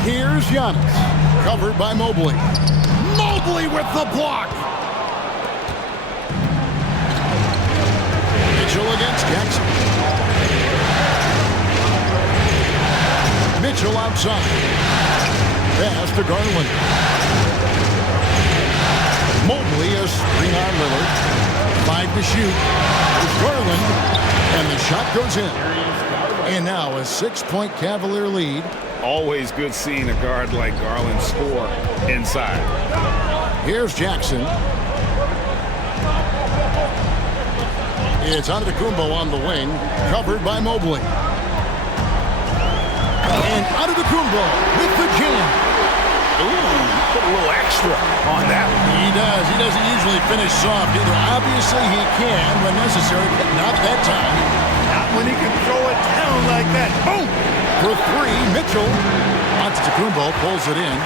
Here's Giannis. Covered by Mobley. Mobley with the block. Mitchell against Jackson. Mitchell outside. Pass to Garland. Mobley a screen on Lillard. 5 to shoot. Garland. And the shot goes in. And now a 6-point Cavalier lead. Always good seeing a guard like Garland score inside. Here's Jackson. It's Antetokounmpo on the wing, covered by Mobley. And Antetokounmpo with the jam. Ooh, put a little extra on that one. He does. He doesn't usually finish soft either. Obviously he can when necessary, but not that time. When he can throw it down like that. Boom! For 3, Mitchell. Antetokounmpo pulls it in.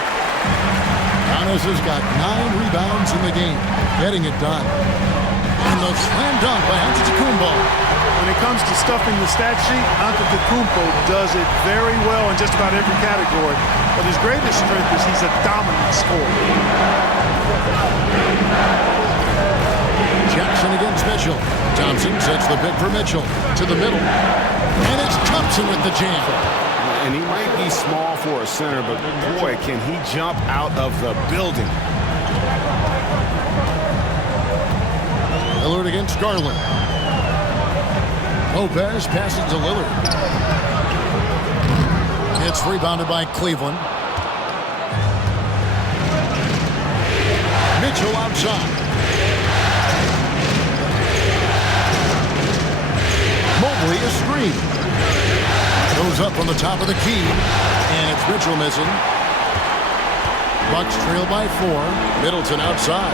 Giannis has got 9 rebounds in the game, getting it done. And the slam dunk by Antetokounmpo. When it comes to stuffing the stat sheet, Antetokounmpo does it very well in just about every category. But his greatest strength is he's a dominant scorer. Jackson against Mitchell. Thompson sets the pick for Mitchell to the middle. And it's Thompson with the jam. And he might be small for a center, but boy, can he jump out of the building. Lillard against Garland. Lopez passes to Lillard. It's rebounded by Cleveland. Mitchell outside. Mobley is screened. Goes up on the top of the key. And it's Mitchell missing. Bucks trail by 4. Middleton outside.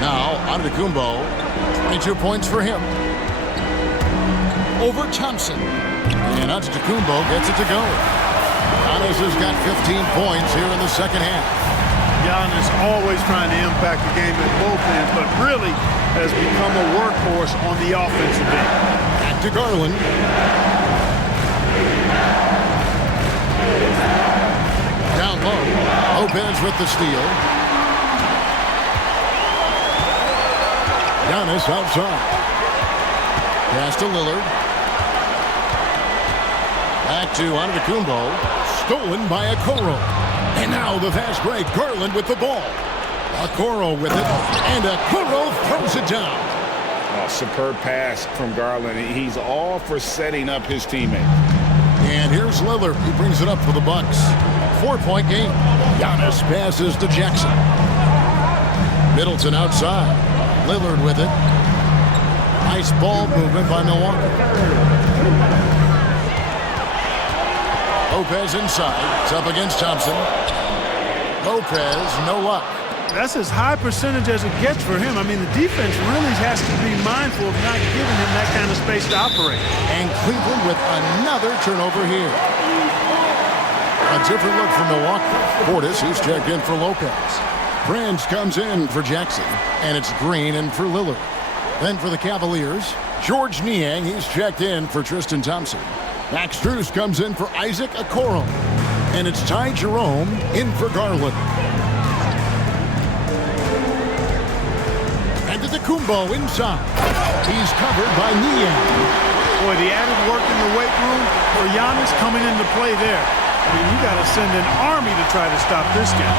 Now, Antetokounmpo. 22 points for him. Over Thompson. And Antetokounmpo gets it to go. Giannis has got 15 points here in the second half. Giannis always trying to impact the game at both ends, but really has become a workhorse on the offensive end. Back to Garland. Down low. Lopez with the steal. Giannis outside. Pass to Lillard. Back to Antetokounmpo. Stolen by Okoro. And now the fast break. Garland with the ball. Okoro with it. And Okoro throws it down. Oh, superb pass from Garland. He's all for setting up his teammates. And here's Lillard. He brings it up for the Bucks. 4-point game. Giannis passes to Jackson. Middleton outside. Lillard with it. Nice ball movement by Milwaukee. Lopez inside. It's up against Thompson. Lopez, no luck. That's as high percentage as it gets for him. I mean, the defense really has to be mindful of not giving him that kind of space to operate. And Cleveland with another turnover here. A different look from Milwaukee. Portis, he's checked in for Lopez. Prince comes in for Jackson. And it's Green in for Lillard. Then for the Cavaliers, George Niang, he's checked in for Tristan Thompson. Max Strus comes in for Isaac Okoro. And it's Ty Jerome in for Garland. Antetokounmpo inside. He's covered by Niang. Boy, the added work in the weight room for Giannis coming into play there. I mean, you got to send an army to try to stop this guy.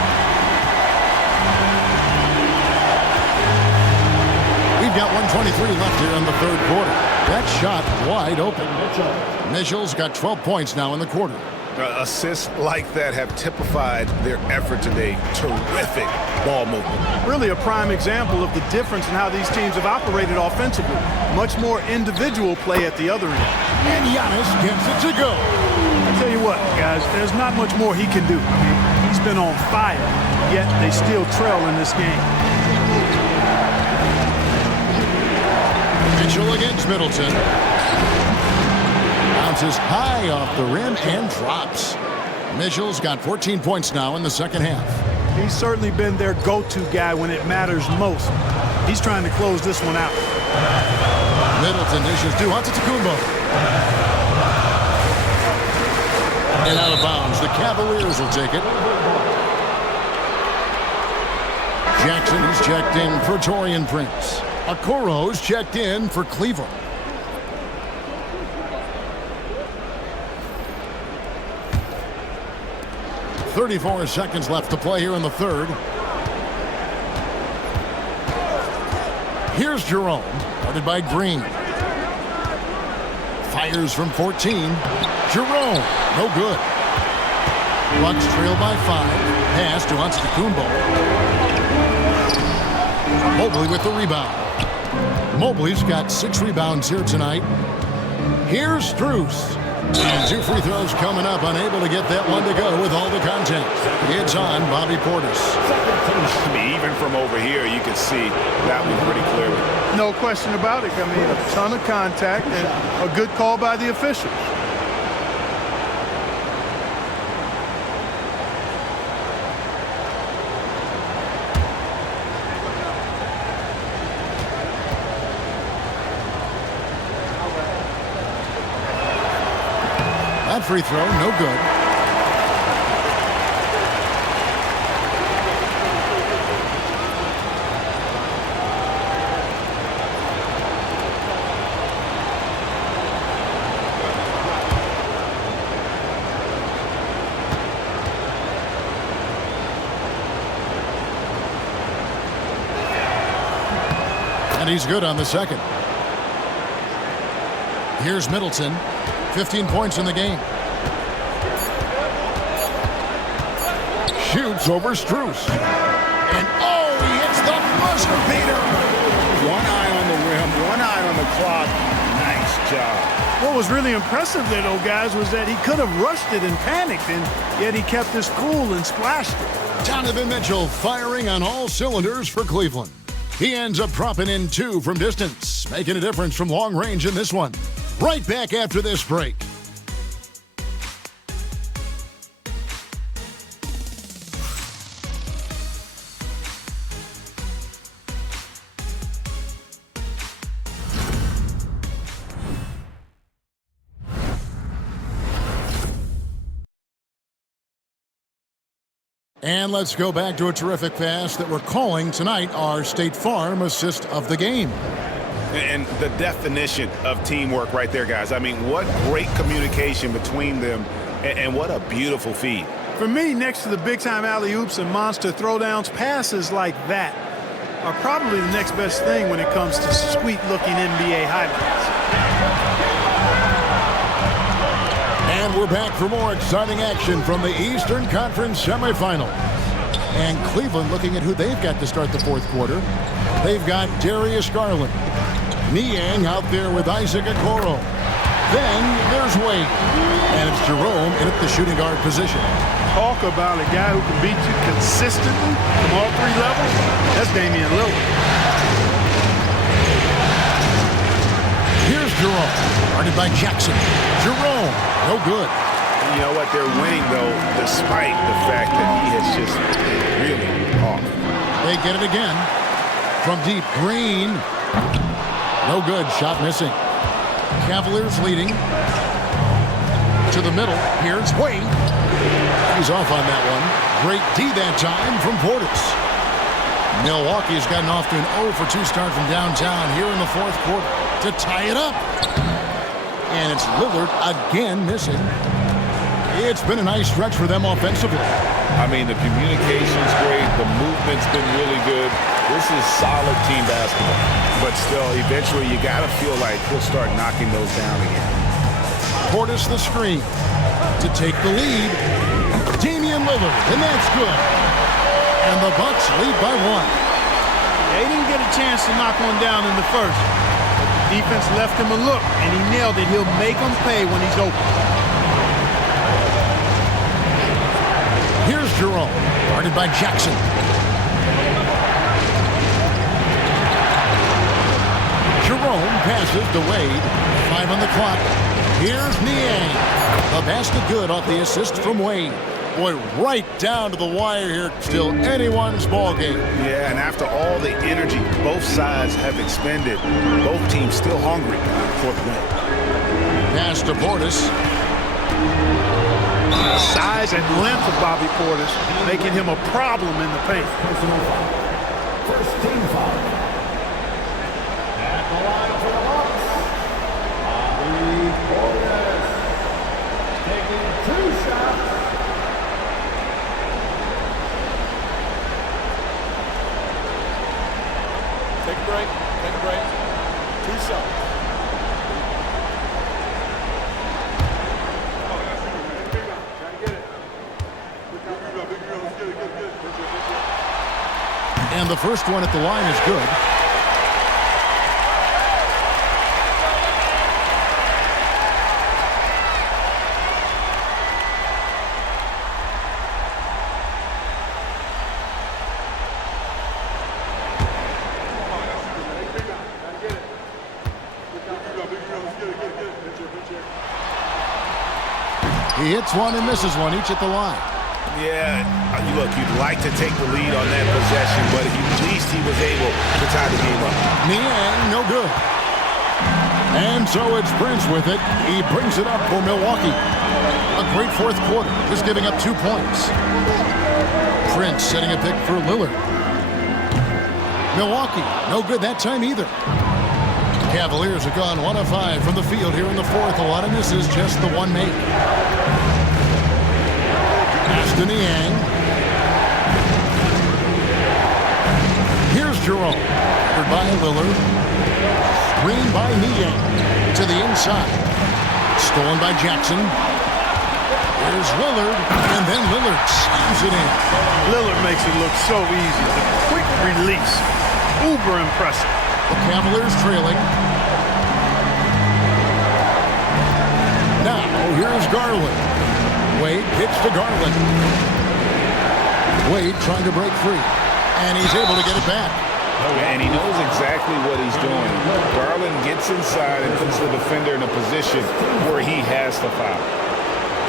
We've got 1:23 left here in the third quarter. That shot wide open. Mitchell's got 12 points now in the quarter. Assists like that have typified their effort today. Terrific ball movement. Really a prime example of the difference in how these teams have operated offensively. Much more individual play at the other end. And Giannis gets it to go. I tell you what, guys, there's not much more he can do. I mean, he's been on fire, yet they still trail in this game. Mitchell against Middleton. Bounces high off the rim and drops. Mitchell's got 14 points now in the second half. He's certainly been their go-to guy when it matters most. He's trying to close this one out. Middleton dishes to Antetokounmpo. And out of bounds. The Cavaliers will take it. Jackson is checked in for Taurean Prince. Okoro's checked in for Cleveland. .34 seconds left to play here in the third. Here's Jerome, guarded by Green. Fires from 14. Jerome, no good. Bucks trail by 5. Pass to Antetokounmpo. Mobley with the rebound. Mobley's got 6 rebounds here tonight. Here's Strus. And 2 free throws coming up, unable to get that one to go with all the contact. It's on Bobby Portis. I mean, even from over here, you can see that one pretty clearly. No question about it. I mean, a ton of contact and a good call by the officials. That free throw, no good. And he's good on the second. Here's Middleton. 15 points in the game. Shoots over Strus. And oh, he hits the buzzer beater. One eye on the rim, one eye on the clock. Nice job. What was really impressive there, though, guys, was that he could have rushed it and panicked, and yet he kept his cool and splashed it. Donovan Mitchell firing on all cylinders for Cleveland. He ends up dropping in 2 from distance, making a difference from long range in this one. Right back after this break. And let's go back to a terrific pass that we're calling tonight our State Farm assist of the game. And the definition of teamwork right there, guys. I mean, what great communication between them, and what a beautiful feed. For me, next to the big-time alley-oops and monster throwdowns, passes like that are probably the next best thing when it comes to sweet-looking NBA highlights. And we're back for more exciting action from the Eastern Conference semifinals. And Cleveland looking at who they've got to start the fourth quarter. They've got Darius Garland. Niang out there with Isaac Okoro. Then there's Wade. And it's Jerome in at the shooting guard position. Talk about a guy who can beat you consistently from all 3 levels. That's Damian Lillard. Here's Jerome. Guarded by Jackson. Jerome. No good. You know what? They're winning, though, despite the fact that he has just really off. They get it again. From deep, Green. No good. Shot missing. Cavaliers leading. To the middle. Here's Wade. He's off on that one. Great D that time from Portis. Milwaukee's gotten off to an 0-for-2 start from downtown here in the fourth quarter to tie it up. And it's Lillard again missing. It's been a nice stretch for them offensively. I mean, the communication's great. The movement's been really good. This is solid team basketball. But still, eventually, you got to feel like he'll start knocking those down again. Portis the screen to take the lead. Damian Lillard, and that's good. And the Bucks lead by 1. They didn't get a chance to knock one down in the first. But the defense left him a look, and he nailed it. He'll make them pay when he's open. Here's Jerome, guarded by Jackson. Jerome passes to Wade. 5 on the clock. Here's Niang. The basket good off the assist from Wade. Boy, right down to the wire here. Still anyone's ball game. Yeah, and after all the energy both sides have expended, both teams still hungry for the win. Pass to Portis. The size and length of Bobby Portis making him a problem in the paint. First team foul. At the line for the Bucks, Bobby Portis taking 2 shots. Take a break. Take a break. 2 shots. And the first one at the line is good. He hits one and misses one, each at the line. Yeah, look, you'd like to take the lead on that possession, but at least he was able to tie the game up. Niang, no good. And so it's Prince with it. He brings it up for Milwaukee. A great fourth quarter, just giving up 2 points. Prince setting a pick for Lillard. Milwaukee, no good that time either. Cavaliers have gone 1 of 5 from the field here in the fourth. A lot of misses, just the one make. Pass to Niang. Here's Jerome. Covered by Lillard. Screen by Niang to the inside. Stolen by Jackson. Here's Lillard, and then Lillard slams it in. Lillard makes it look so easy. The quick release. Uber impressive. The Cavaliers trailing. Now, here's Garland. Wade kicks to Garland. Wade trying to break free, and he's able to get it back. And he knows exactly what he's doing. Garland gets inside and puts the defender in a position where he has to foul.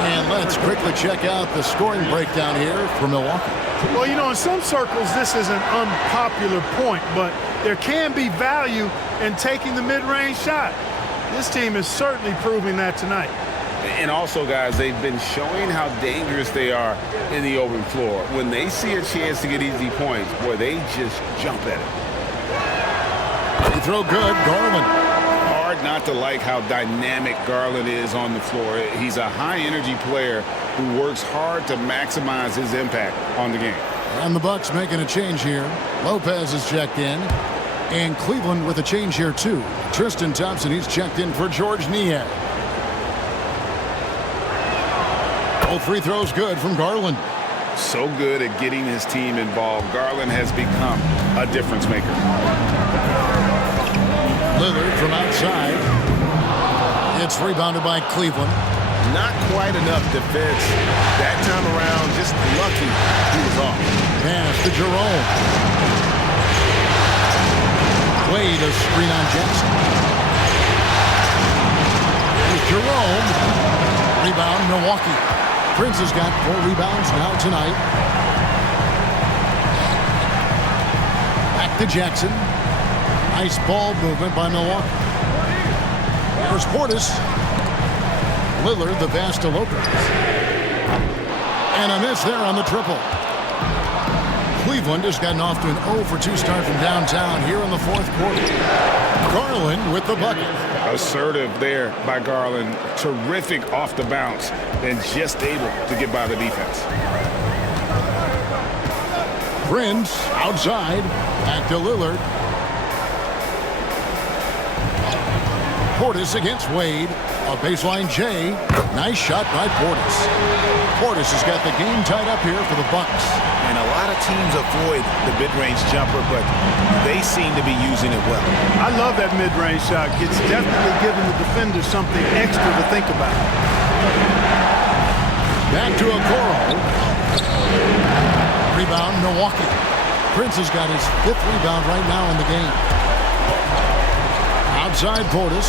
And let's quickly check out the scoring breakdown here for Milwaukee. Well, you know, in some circles, this is an unpopular point, but there can be value in taking the mid-range shot. This team is certainly proving that tonight. And also, guys, they've been showing how dangerous they are in the open floor. When they see a chance to get easy points, boy, they just jump at it. They throw good, Garland. Hard not to like how dynamic Garland is on the floor. He's a high-energy player who works hard to maximize his impact on the game. And the Bucks making a change here. Lopez is checked in. And Cleveland with a change here, too. Tristan Thompson, he's checked in for George Niang. All free throws good from Garland. So good at getting his team involved. Garland has become a difference maker. Lillard from outside. It's rebounded by Cleveland. Not quite enough defense. That time around, just lucky he was off. Pass to Jerome. Wade a screen on Jackson. Here's Jerome. Rebound, Milwaukee. Prince has got 4 rebounds now tonight. Back to Jackson. Nice ball movement by Milwaukee. Here's Portis. Lillard, the pass to Lopez. And a miss there on the triple. Cleveland has gotten off to an 0-for-2 start from downtown here in the 4th quarter. Garland with the bucket. Assertive there by Garland. Terrific off the bounce and just able to get by the defense. Prince outside. Back to Lillard. Portis against Wade. A baseline J. Nice shot by Portis. Portis has got the game tied up here for the Bucks. And a lot of teams avoid the mid-range jumper, but they seem to be using it well. I love that mid-range shot. It's definitely giving the defender something extra to think about. Back to Okoro. Rebound, Milwaukee. Prince has got his 5th rebound right now in the game. Outside Portis.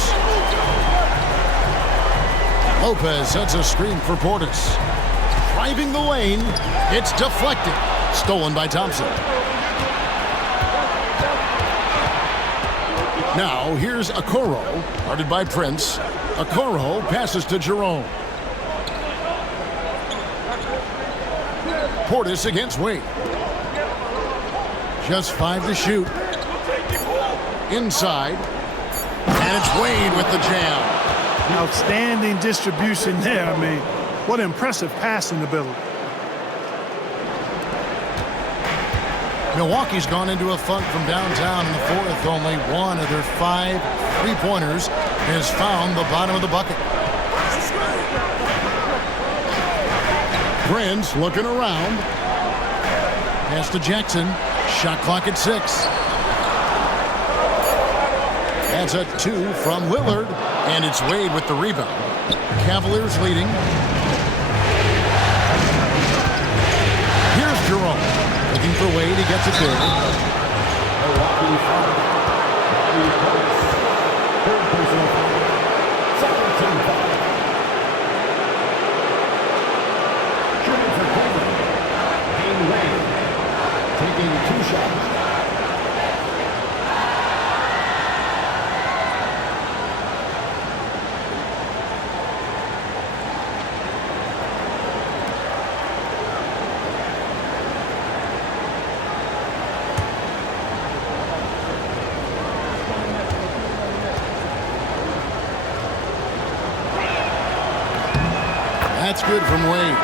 Lopez sets a screen for Portis. Driving the lane. It's deflected. Stolen by Thompson. Now here's Okoro. Guarded by Prince. Okoro passes to Jerome. Portis against Wade. Just 5 to shoot. Inside. And it's Wade with the jam. Outstanding distribution there. I mean, what impressive passing ability. Milwaukee's gone into a funk from downtown in the 4th. Only one of their 5 3-pointers has found the bottom of the bucket. Prince looking around. Pass to Jackson. Shot clock at 6. That's a 2 from Lillard. And it's Wade with the rebound. Cavaliers leading. Here's Jerome. Looking for Wade. He gets it there. Third personal foul. 17 foul. Shooting for Cleveland. Dean Wade. Taking 2 shots. That's good from Wade.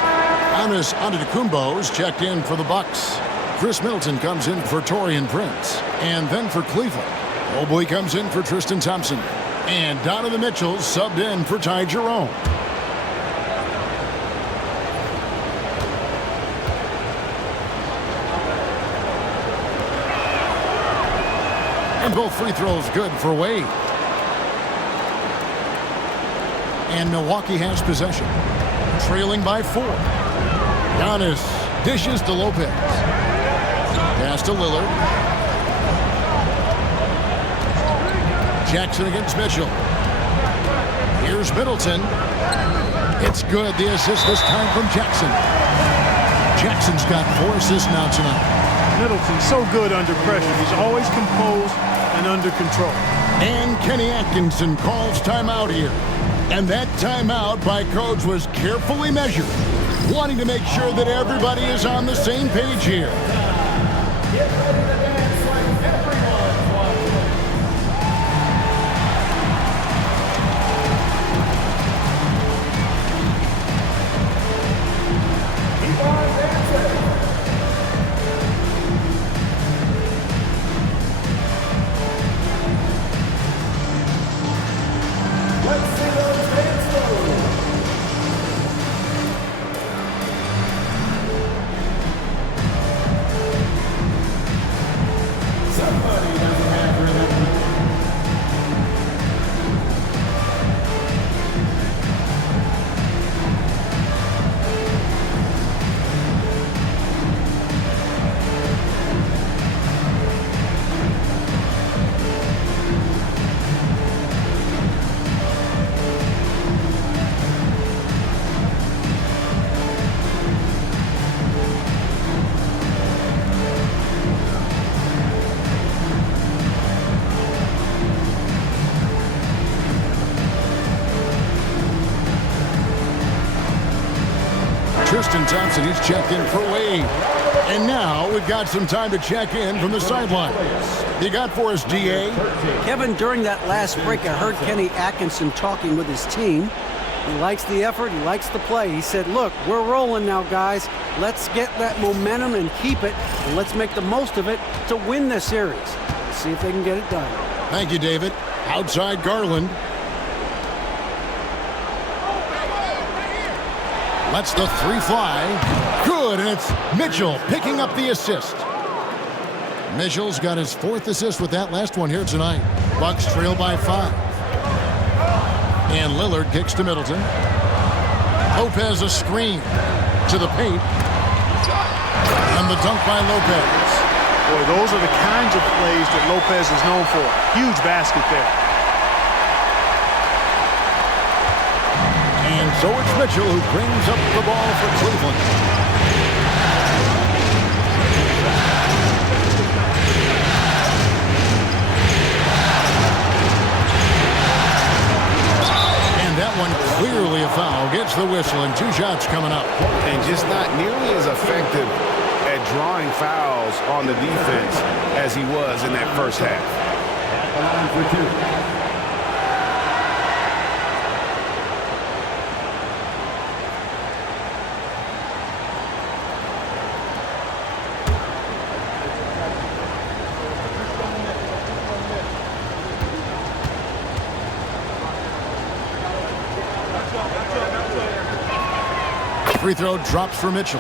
Giannis Antetokounmpo is checked in for the Bucks. Chris Middleton comes in for Taurean Prince. And then for Cleveland, Mobley comes in for Tristan Thompson. And Donovan Mitchell subbed in for Ty Jerome. And both free throws good for Wade. And Milwaukee has possession, trailing by 4. Giannis dishes to Lopez. Pass to Lillard. Jackson against Mitchell. Here's Middleton. It's good. The assist this time from Jackson. Jackson's got 4 assists now tonight. Middleton's so good under pressure. He's always composed and under control. And Kenny Atkinson calls timeout here. And that timeout by coach was carefully measured, wanting to make sure that everybody is on the same page here. Tristan Thompson, he's checked in for Wade. And now we've got some time to check in from the sideline. You got for us, D.A.? Kevin, during that last break, I heard Kenny Atkinson talking with his team. He likes the effort. He likes the play. He said, look, we're rolling now, guys. Let's get that momentum and keep it, and let's make the most of it to win this series. Let's see if they can get it done. Thank you, David. Outside Garland. Lets the 3 fly. Good, and it's Mitchell picking up the assist. Mitchell's got his 4th assist with that last one here tonight. Bucks trail by 5. And Lillard kicks to Middleton. Lopez a screen to the paint. And the dunk by Lopez. Boy, those are the kinds of plays that Lopez is known for. Huge basket there. And so it's Mitchell who brings up the ball for Cleveland. And that one clearly a foul. Gets the whistle and 2 shots coming up. And just not nearly as effective at drawing fouls on the defense as he was in that first half. At the line for 2. Free throw drops for Mitchell.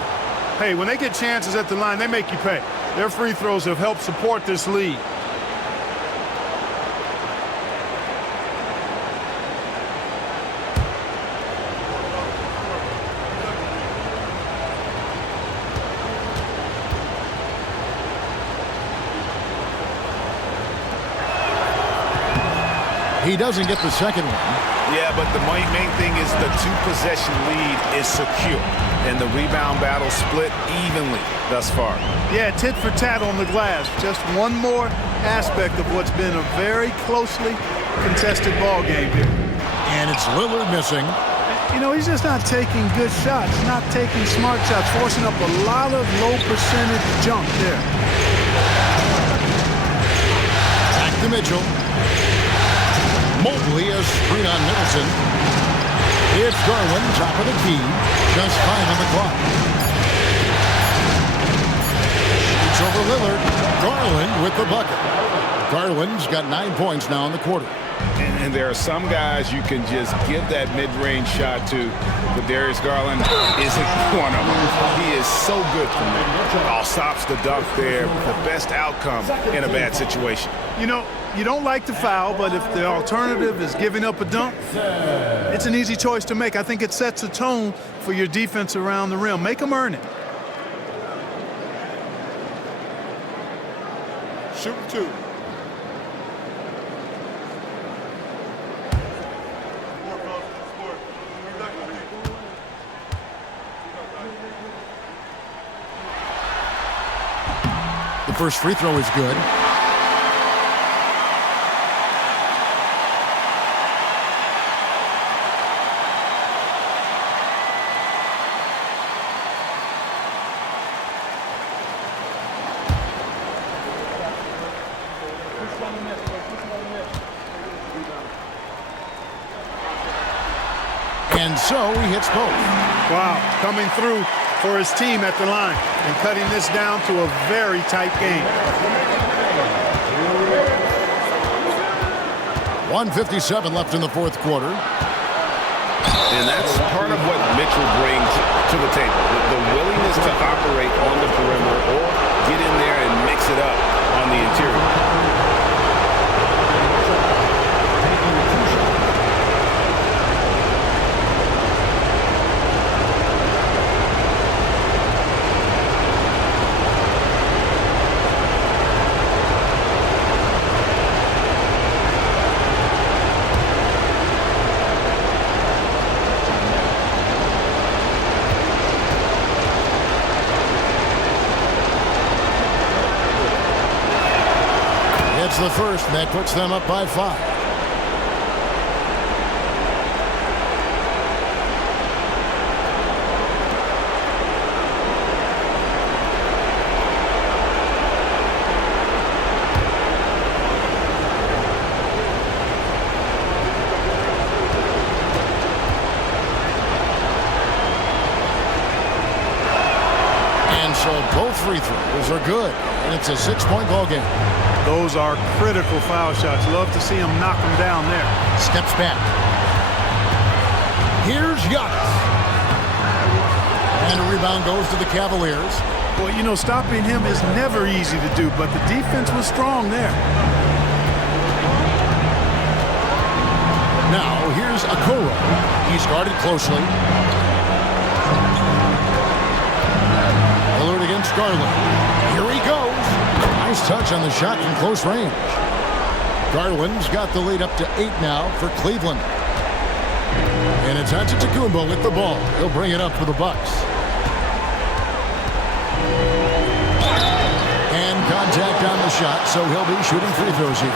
Hey, when they get chances at the line, they make you pay. Their free throws have helped support this lead. He doesn't get the second one. Yeah, but the main thing is the 2-possession lead is secure, and the rebound battle split evenly thus far. Yeah, tit for tat on the glass. Just one more aspect of what's been a very closely contested ball game here. And it's Lillard missing. You know, he's just not taking good shots, not taking smart shots, forcing up a lot of low percentage jump there. Back to Mitchell. Mobley a screen on Middleton. It's Garland, top of the key. Just 5 on the clock. Shoots Pass over Lillard. Garland with the bucket. Garland's got 9 points now in the quarter. And there are some guys you can just give that mid-range shot to, but Darius Garland isn't one of them. He is so good from there. Oh, stops the dunk there. The best outcome in a bad situation. You know, you don't like to foul, but if the alternative is giving up a dunk, it's an easy choice to make. I think it sets a tone for your defense around the rim. Make them earn it. Shooting 2. The first free throw is good. And so he hits both. Wow, coming through for his team at the line and cutting this down to a very tight game. 1:57 left in the fourth quarter. And that's part of what Mitchell brings to the table. The willingness to operate on the perimeter or get in there and mix it up on the interior. The first, and that puts them up by 5. And so both free throws are good, and it's a 6-point ball game. Those are critical foul shots. Love to see him knock them down there. Steps back. Here's Giannis. And a rebound goes to the Cavaliers. Well, you know, stopping him is never easy to do, but the defense was strong there. Now, here's Okoro. He's guarded closely. Lillard against Garland. Here he goes. Nice touch on the shot from close range. Garland's got the lead up to 8 now for Cleveland. And it's Antetokounmpo with the ball. He'll bring it up for the Bucks. And contact on the shot, so he'll be shooting free throws here.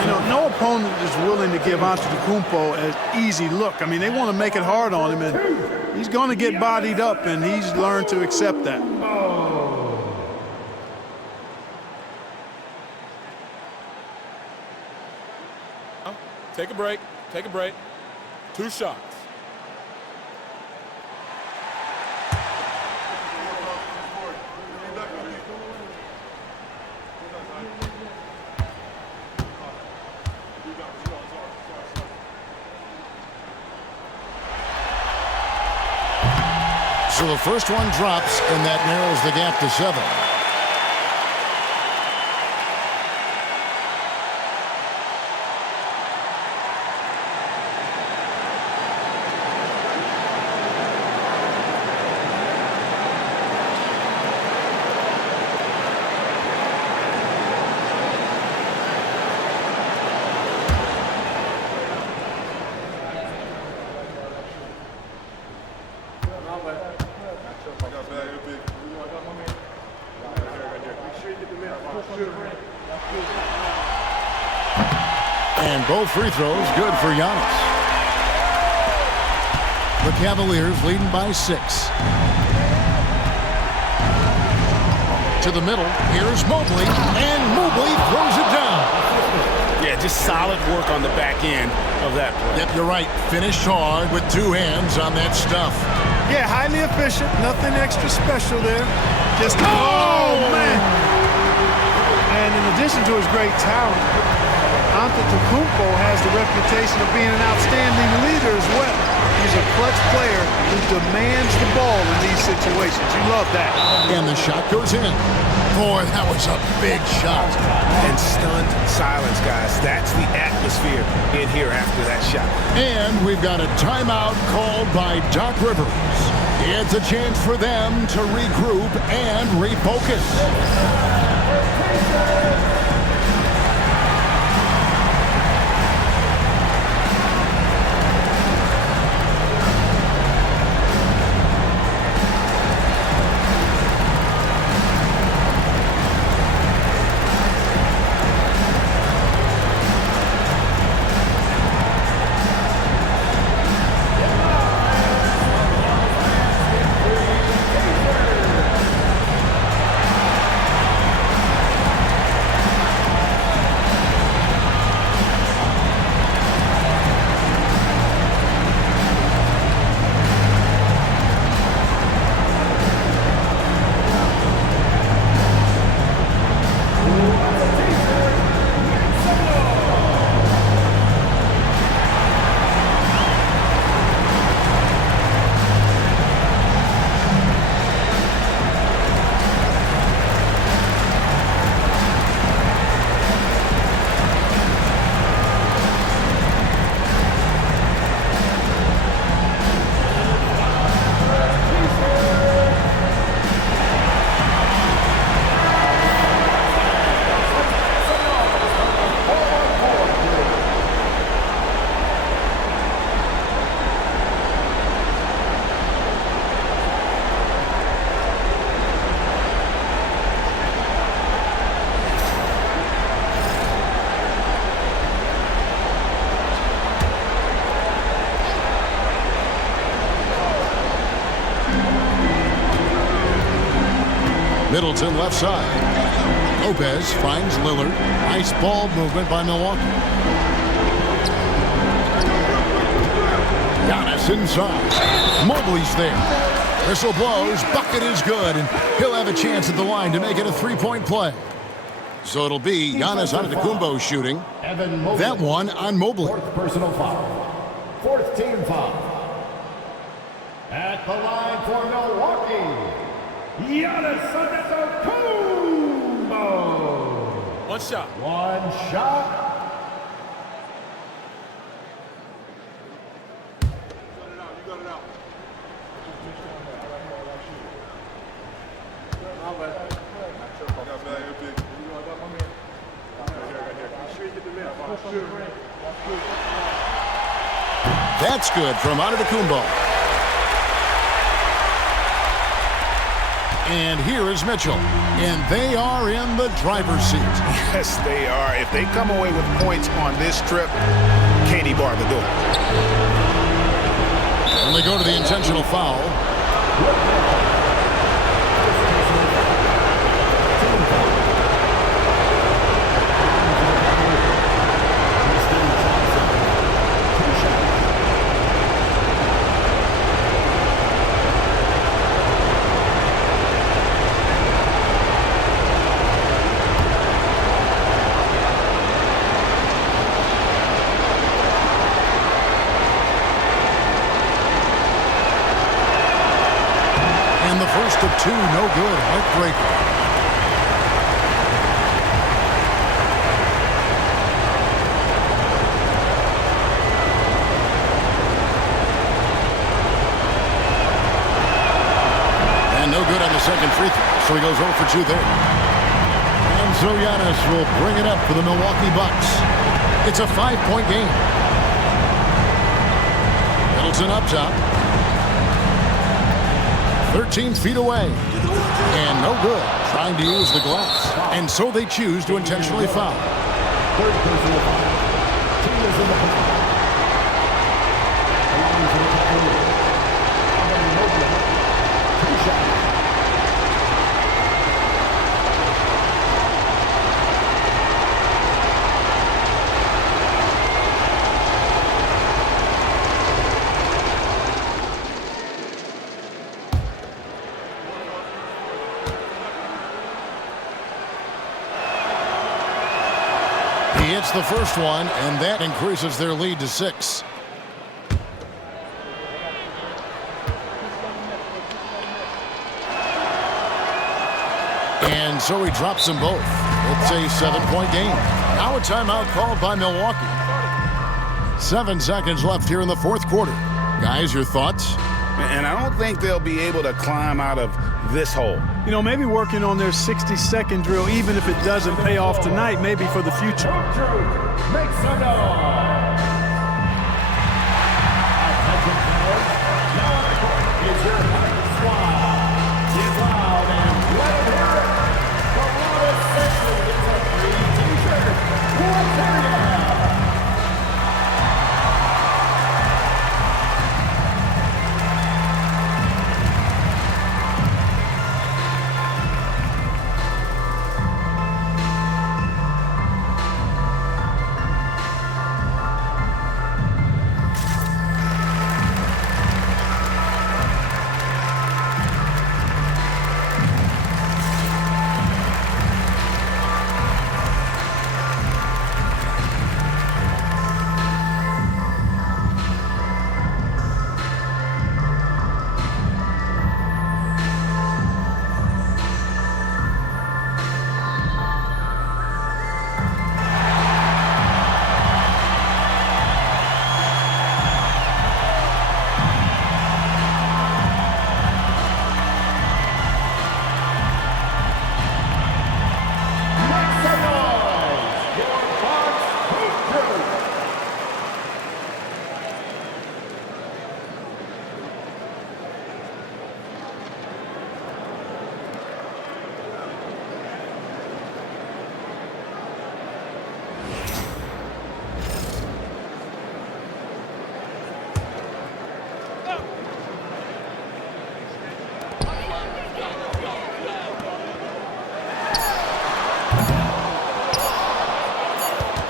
You know, no opponent is willing to give Antetokounmpo an easy look. I mean, they want to make it hard on him, and he's going to get bodied up, and he's learned to accept that. Take a break. Take a break. 2 shots. So the first one drops, and that narrows the gap to 7. And both free throws good for Giannis. The Cavaliers leading by 6. To the middle, here's Mobley, and Mobley throws it down. Yeah, just solid work on the back end of that play. Yep, you're right. Finished hard with 2 hands on that stuff. Yeah, highly efficient. Nothing extra special there. Just, oh, man. And in addition to his great talent, Antetokounmpo has the reputation of being an outstanding leader as well. He's a clutch player who demands the ball in these situations. You love that. And the shot goes in. Boy, that was a big shot. And stunned silence, guys. That's the atmosphere in here after that shot. And we've got a timeout called by Doc Rivers. It's a chance for them to regroup and refocus. Middleton left side. Lopez finds Lillard. Nice ball movement by Milwaukee. Giannis inside. Mobley's there. Whistle blows. Bucket is good. And he'll have a chance at the line to make it a three-point play. So it'll be Giannis Antetokounmpo shooting. That one on Mobley. Fourth personal foul. Fourth team foul. At the line for Milwaukee, Giannis Antetokounmpo. One shot. One shot. That's good from Antetokounmpo. And here is Mitchell. And they are in the driver's seat. Yes, they are. If they come away with points on this trip, Katie bar the door. And they go to the intentional foul. First of two, no good. Heartbreaker. And no good on the second free throw, so he goes 0 for 2 there. And so Giannis will bring it up for the Milwaukee Bucks. It's a 5-point game. Middleton up top. 13 feet away. And no good. Trying to use the glass. And so they choose to intentionally foul. Third personal foul. Team is in the foul. Two shots. He hits the first one, and that increases their lead to 6. And so he drops them both. It's a 7-point game. Now a timeout called by Milwaukee. 7 seconds left here in the fourth quarter. Guys, your thoughts? And I don't think they'll be able to climb out of this hole. You know, maybe working on their 60-second drill, even if it doesn't pay off tonight, maybe for the future. Make some noise. Attention players. Now on the court is your Hunter squad. Get loud and let it hear it. The Florida Sixers gets a free t-shirt. What's area?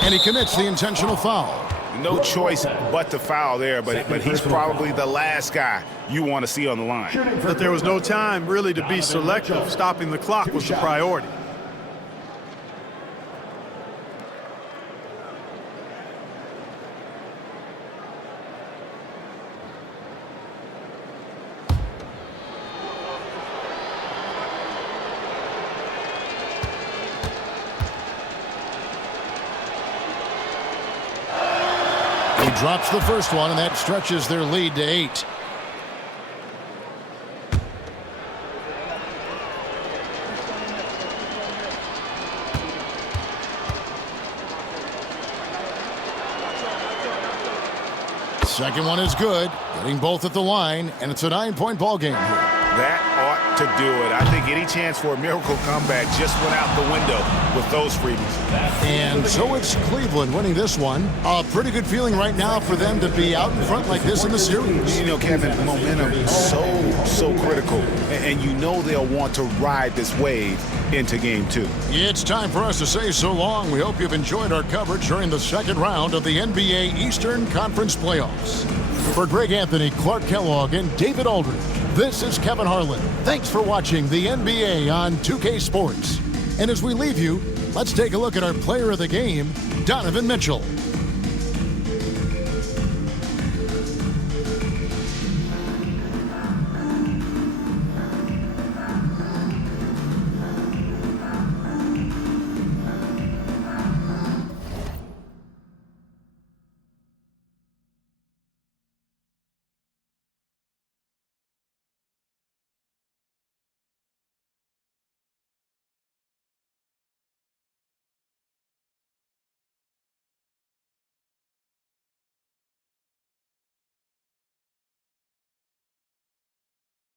And he commits the intentional foul. No choice but to foul there, but he's probably the last guy you want to see on the line. But there was no time really to be selective. Stopping the clock was the priority. He drops the first one, and that stretches their lead to 8. Second one is good, getting both at the line, and it's a 9-point ball game here. That ought to do it. I think any chance for a miracle comeback just went out the window with those freebies. And so it's Cleveland winning this one. A pretty good feeling right now for them to be out in front like this in the series. You know, Kevin, momentum is so critical. And you know they'll want to ride this wave into Game 2. It's time for us to say so long. We hope you've enjoyed our coverage during the second round of the NBA Eastern Conference Playoffs. For Greg Anthony, Clark Kellogg, and David Aldridge, this is Kevin Harlan. Thanks for watching the NBA on 2K Sports. And as we leave you, let's take a look at our player of the game, Donovan Mitchell.